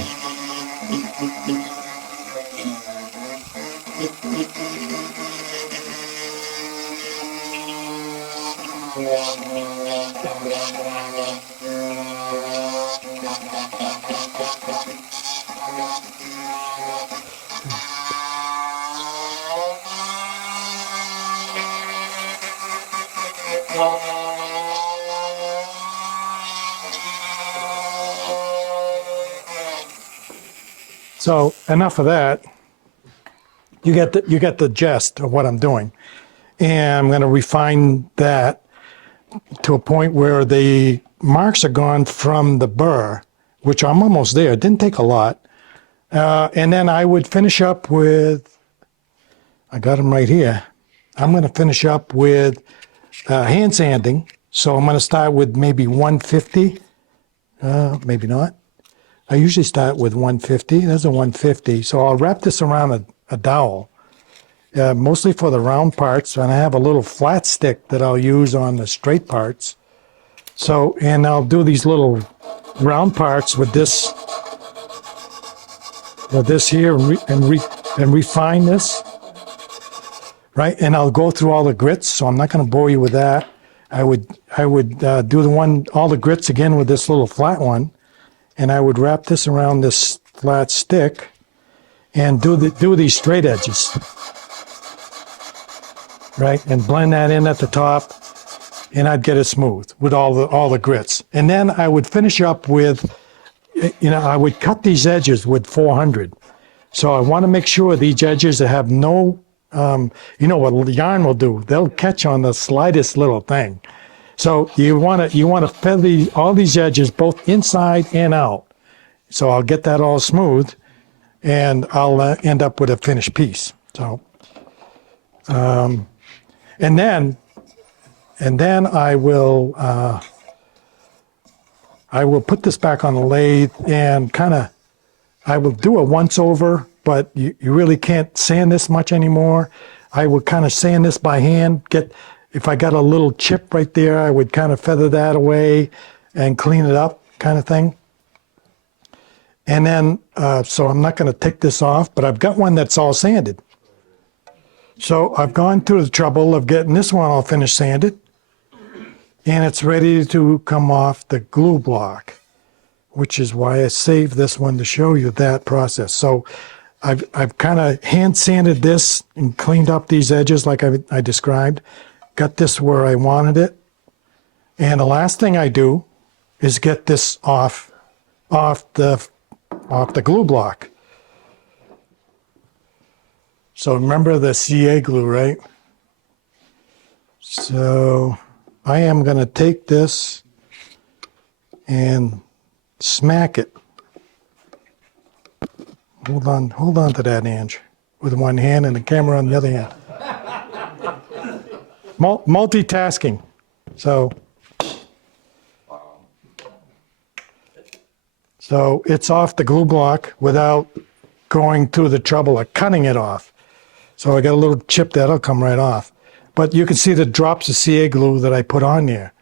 So enough of that. You get the gist of what I'm doing. And I'm going to refine that to a point where the marks are gone from the burr, which I'm almost there. It didn't take a lot. And then I would finish up with, I got them right here. I'm going to finish up with hand sanding. So I'm going to start with maybe 150, maybe not. I usually start with 150. There's a 150. So I'll wrap this around a dowel, mostly for the round parts. And I have a little flat stick that I'll use on the straight parts. So, and I'll do these little round parts with this here and refine this, right? And I'll go through all the grits. So I'm not going to bore you with that. I would do all the grits again with this little flat one. And I would wrap this around this flat stick and do these straight edges, right? And blend that in at the top, and I'd get it smooth with all the grits. And then I would finish up with, I would cut these edges with 400. So I want to make sure these edges have no, what the yarn will do. They'll catch on the slightest little thing. So you want to feather all these edges both inside and out. So I'll get that all smooth, and I'll end up with a finished piece. So, and then I will put this back on the lathe and I will do a once over, but you really can't sand this much anymore. I would kind of sand this by hand. If I got a little chip right there, I would kind of feather that away and clean it up, kind of thing. And then, so I'm not going to take this off, but I've got one that's all sanded. So I've gone through the trouble of getting this one all finished sanded, and it's ready to come off the glue block, which is why I saved this one to show you that process. So I've kind of hand sanded this and cleaned up these edges like I described. Got this where I wanted it. And the last thing I do is get this off the glue block. So remember the CA glue, right? So I am going to take this and smack it. Hold on to that, Ange, with one hand and the camera on the other hand. Multitasking. So it's off the glue block without going through the trouble of cutting it off. So I got a little chip that'll come right off. But you can see the drops of CA glue that I put on there.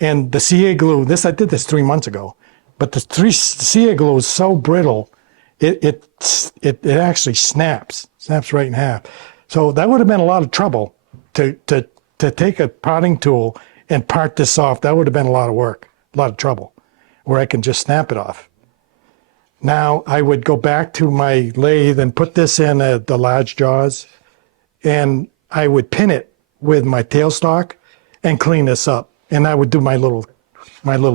And the CA glue, I did this 3 months ago, but the CA glue is so brittle, it actually snaps right in half. So that would have been a lot of trouble to take a parting tool and part this off. That would have been a lot of work, a lot of trouble, where I can just snap it off. Now I would go back to my lathe and put this in the large jaws, and I would pin it with my tailstock and clean this up. And I would do my little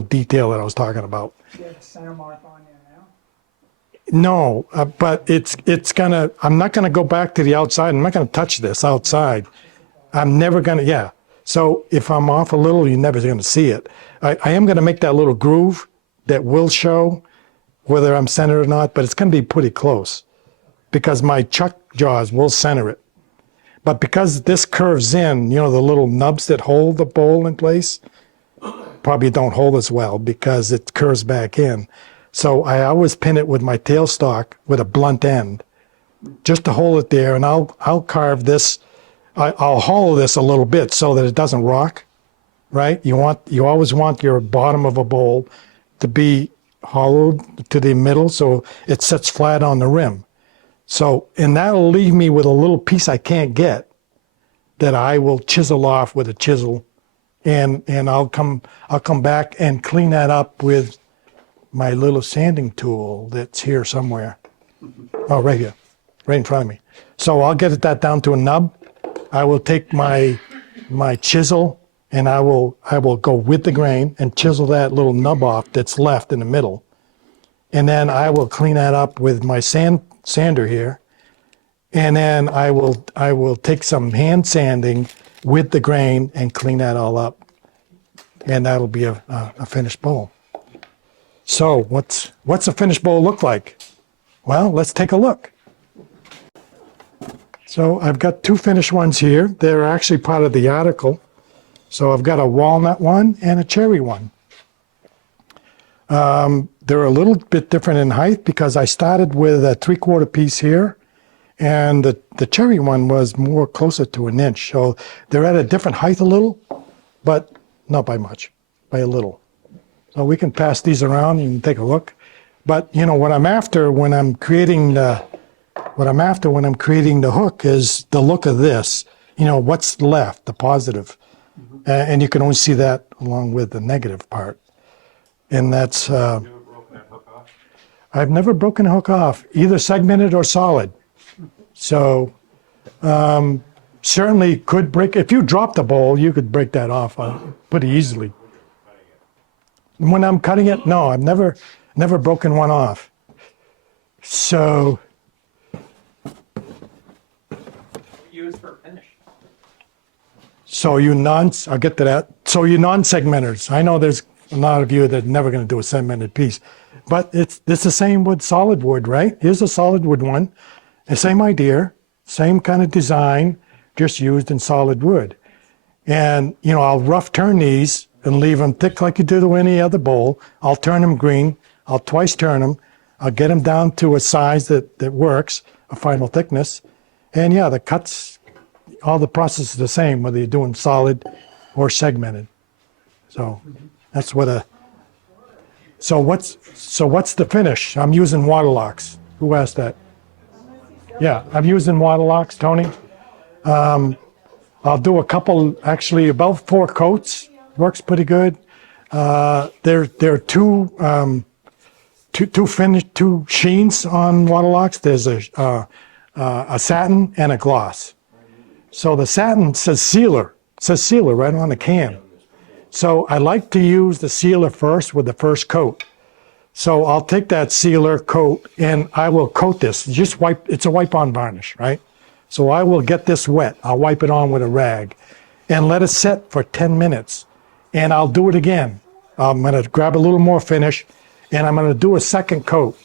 detail that I was talking about. Do you have a center mark on there now? No, but I'm not gonna go back to the outside. I'm not gonna touch this outside. I'm never gonna, yeah. So if I'm off a little, you're never gonna see it. I am gonna make that little groove that will show whether I'm centered or not, but it's gonna be pretty close because my chuck jaws will center it. But because this curves in, the little nubs that hold the bowl in place probably don't hold as well because it curves back in. So I always pin it with my tailstock with a blunt end just to hold it there, and I'll carve this. I'll hollow this a little bit so that it doesn't rock, right? You always want your bottom of a bowl to be hollowed to the middle so it sits flat on the rim. So, and that'll leave me with a little piece I can't get that I will chisel off with a chisel, and I'll come back and clean that up with my little sanding tool that's here somewhere. Oh, right here, right in front of me. So I'll get that down to a nub. I will take my chisel and I will go with the grain and chisel that little nub off that's left in the middle. And then I will clean that up with my sander here. And then I will take some hand sanding with the grain and clean that all up. And that'll be a finished bowl. So what's a finished bowl look like? Well, let's take a look. So I've got two finished ones here. They're actually part of the article. So I've got a walnut one and a cherry one. They're a little bit different in height because I started with a 3/4 piece here, and the cherry one was more closer to an inch. So they're at a different height a little, but not by much, by a little. So we can pass these around and take a look. But what I'm after when I'm creating the hook is the look of this. What's left, the positive. And you can only see that along with the negative part. And that's, I've never broken a hook off, either segmented or solid. So certainly could break, if you dropped the bowl, you could break that off pretty easily. When I'm cutting it, no, I've never broken one off. So. Use for finish. So I'll get to that. So you non-segmenters, I know there's a lot of you that are never going to do a segmented piece, but it's the same with solid wood, right? Here's a solid wood one, the same idea, same kind of design, just used in solid wood. And, I'll rough turn these and leave them thick like you do to any other bowl. I'll turn them green. I'll twice turn them. I'll get them down to a size that works, a final thickness. And yeah, the cuts, all the process is the same, whether you're doing solid or segmented. So that's so what's the finish? I'm using water locks. Who asked that? Yeah, I'm using water locks, Tony. I'll do a couple, actually about 4 coats. Works pretty good. There are two sheens on water locks. There's a satin and a gloss. So the satin says sealer right on the can. So I like to use the sealer first with the first coat. So I'll take that sealer coat and I will coat this. It's a wipe-on varnish, right? So I will get this wet. I'll wipe it on with a rag and let it set for 10 minutes. And I'll do it again. I'm gonna grab a little more finish and I'm gonna do a second coat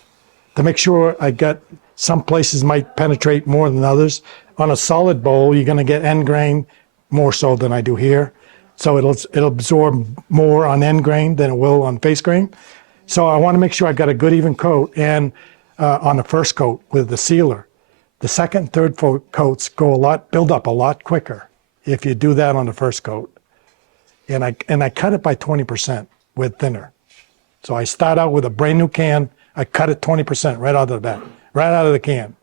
to make sure I got, some places might penetrate more than others. On a solid bowl, you're gonna get end grain more so than I do here. So it'll absorb more on end grain than it will on face grain. So I want to make sure I got a good even coat and on the first coat with the sealer. The second and third coats build up a lot quicker if you do that on the first coat. And I cut it by 20% with thinner. So I start out with a brand new can. I cut it 20% right out of the back, right out of the can,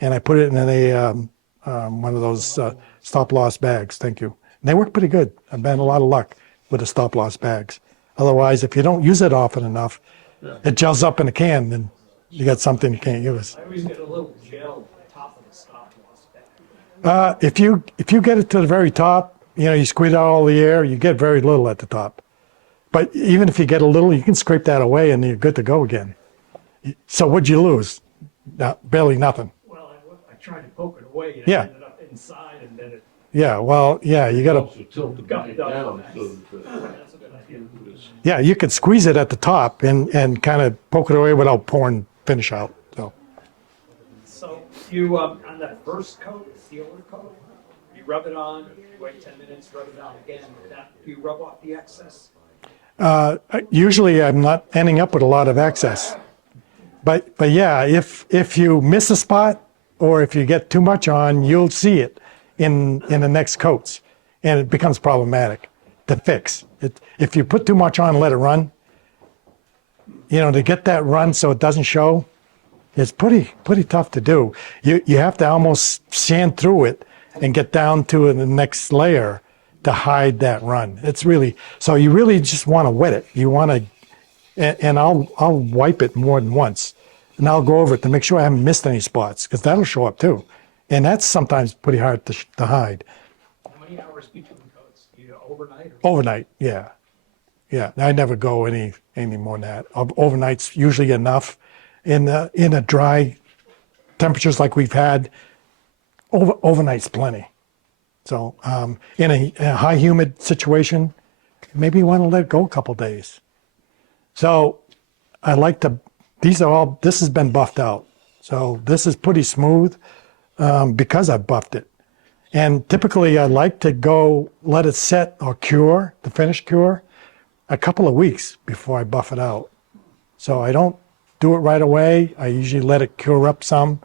and I put it in one of those stop loss bags. Thank you. And they work pretty good. I've had a lot of luck with the stop loss bags. Otherwise, if you don't use it often enough, it gels up in the can, and you got something you can't use. I always get a little gel on top of the stop loss bag. If you get it to the very top, you squeeze out all the air, you get very little at the top. But even if you get a little, you can scrape that away and you're good to go again. So what'd you lose? Barely nothing. Well, I tried to poke it away and Yeah. it ended up inside and then it Yeah, well, yeah, you gotta, Also tilt the got back done. down so that That's a good idea. yeah, you could squeeze it at the top and kind of poke it away without pouring finish out, so. So you, on that first coat, the sealer coat, you rub it on, you wait 10 minutes, rub it on again. Do you rub off the excess? Usually I'm not ending up with a lot of excess. But yeah, if you miss a spot or if you get too much on, you'll see it in the next coats, and it becomes problematic to fix. If you put too much on and let it run, to get that run so it doesn't show, it's pretty tough to do. You have to almost sand through it and get down to the next layer to hide that run. So you really just want to wet it. You want to, and I'll wipe it more than once, and I'll go over it to make sure I haven't missed any spots, because that'll show up too. And that's sometimes pretty hard to hide. How many hours between coats? Do you overnight? Or Overnight, yeah. Yeah, I never go any more than that. Overnight's usually enough. In a dry temperatures like we've had, overnight's plenty. So in a high humid situation, maybe you want to let it go a couple days. So I like to, this has been buffed out. So this is pretty smooth because I buffed it. And typically I like to let it set or cure, the finish cure, a couple of weeks before I buff it out. So I don't do it right away. I usually let it cure up some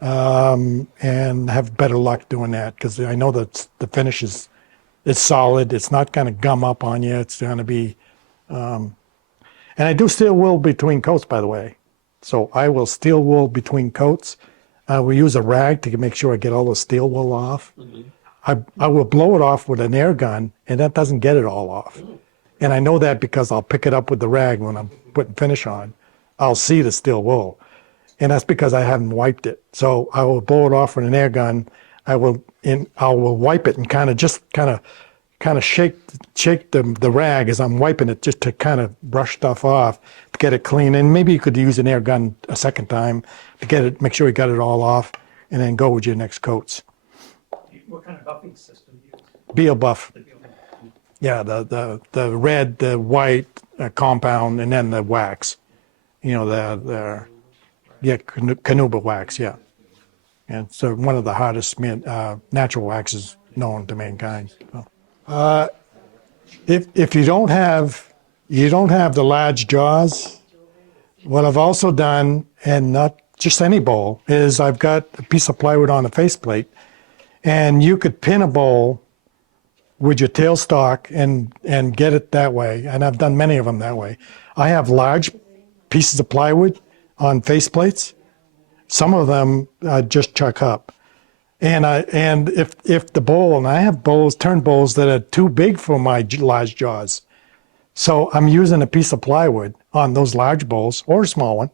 and have better luck doing that, because I know that the finish is solid. It's not going to gum up on you. It's going to be, and I do steel wool between coats, by the way. So I will steel wool between coats. We use a rag to make sure I get all the steel wool off. Mm-hmm. I will blow it off with an air gun, and that doesn't get it all off. And I know that because I'll pick it up with the rag when I'm putting finish on. I'll see the steel wool. And that's because I haven't wiped it. So I will blow it off with an air gun. I will wipe it and kind of shake the rag as I'm wiping it, just to kind of brush stuff off to get it clean. And maybe you could use an air gun a second time to make sure you got it all off, and then go with your next coats. what kind of buffing system do you use? Beal buff. Yeah, the red, the white compound, and then the wax. The Canuba wax, yeah. And so one of the hardest natural waxes known to mankind. So, if you don't have the large jaws, what I've also done, and not just any bowl, is I've got a piece of plywood on a faceplate, and you could pin a bowl with your tailstock and get it that way. And I've done many of them that way. I have large pieces of plywood on faceplates. Some of them I just chuck up. And if the bowl, and I have turn bowls that are too big for my large jaws. So I'm using a piece of plywood on those large bowls, or a small one,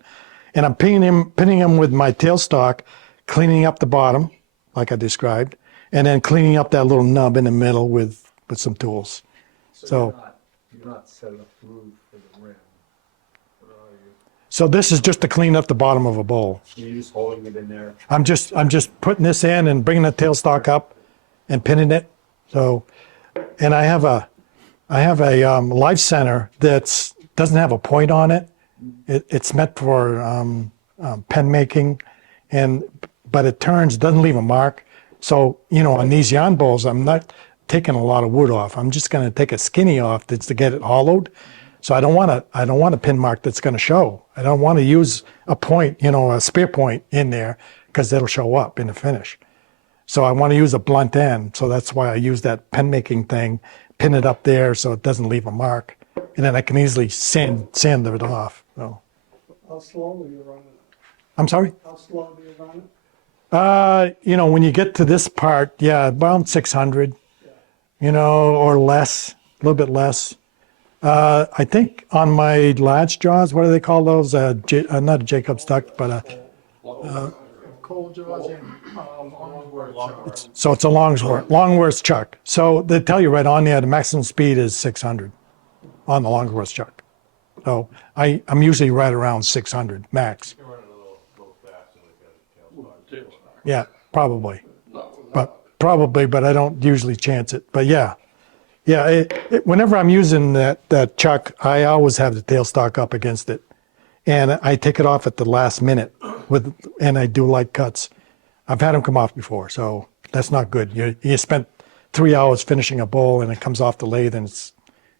and I'm pinning them with my tailstock, cleaning up the bottom, like I described, and then cleaning up that little nub in the middle with some tools. So you're not setting up groove for the rim. So this is just to clean up the bottom of a bowl. You're just holding it in there. I'm just putting this in and bringing the tailstock up and pinning it. So, and I have a life center that doesn't have a point on it. It's meant for pen making, but it doesn't leave a mark. So on these yarn bowls, I'm not taking a lot of wood off. I'm just gonna take a skinny off that's to get it hollowed. So I don't want a pin mark that's gonna show. I don't want to use a point, a spear point in there, because it'll show up in the finish. So I want to use a blunt end. So that's why I use that pen making thing, pin it up there so it doesn't leave a mark. And then I can easily sand it off. So. How slow are you running? I'm sorry? How slow do you run it? When you get to this part, yeah, around 600, or less, a little bit less. I think on my latch jaws, what do they call those? Not a Jacob's duck, but Cold jaws and Longworth. so it's a Longworth chuck. So they tell you right on there the maximum speed is 600 on the Longworth chuck. So I'm usually right around 600 max. You're running a little fast and we've got a tail stock. Yeah, probably. But I don't usually chance it. But yeah. Whenever I'm using that chuck, I always have the tailstock up against it, and I take it off at the last minute and I do light cuts. I've had them come off before, so that's not good. You spent 3 hours finishing a bowl and it comes off the lathe and it's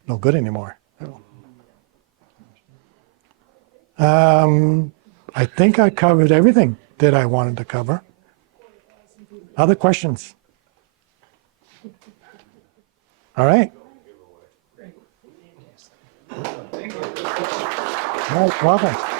no good anymore. I think I covered everything that I wanted to cover. Other questions? All right. All right, welcome.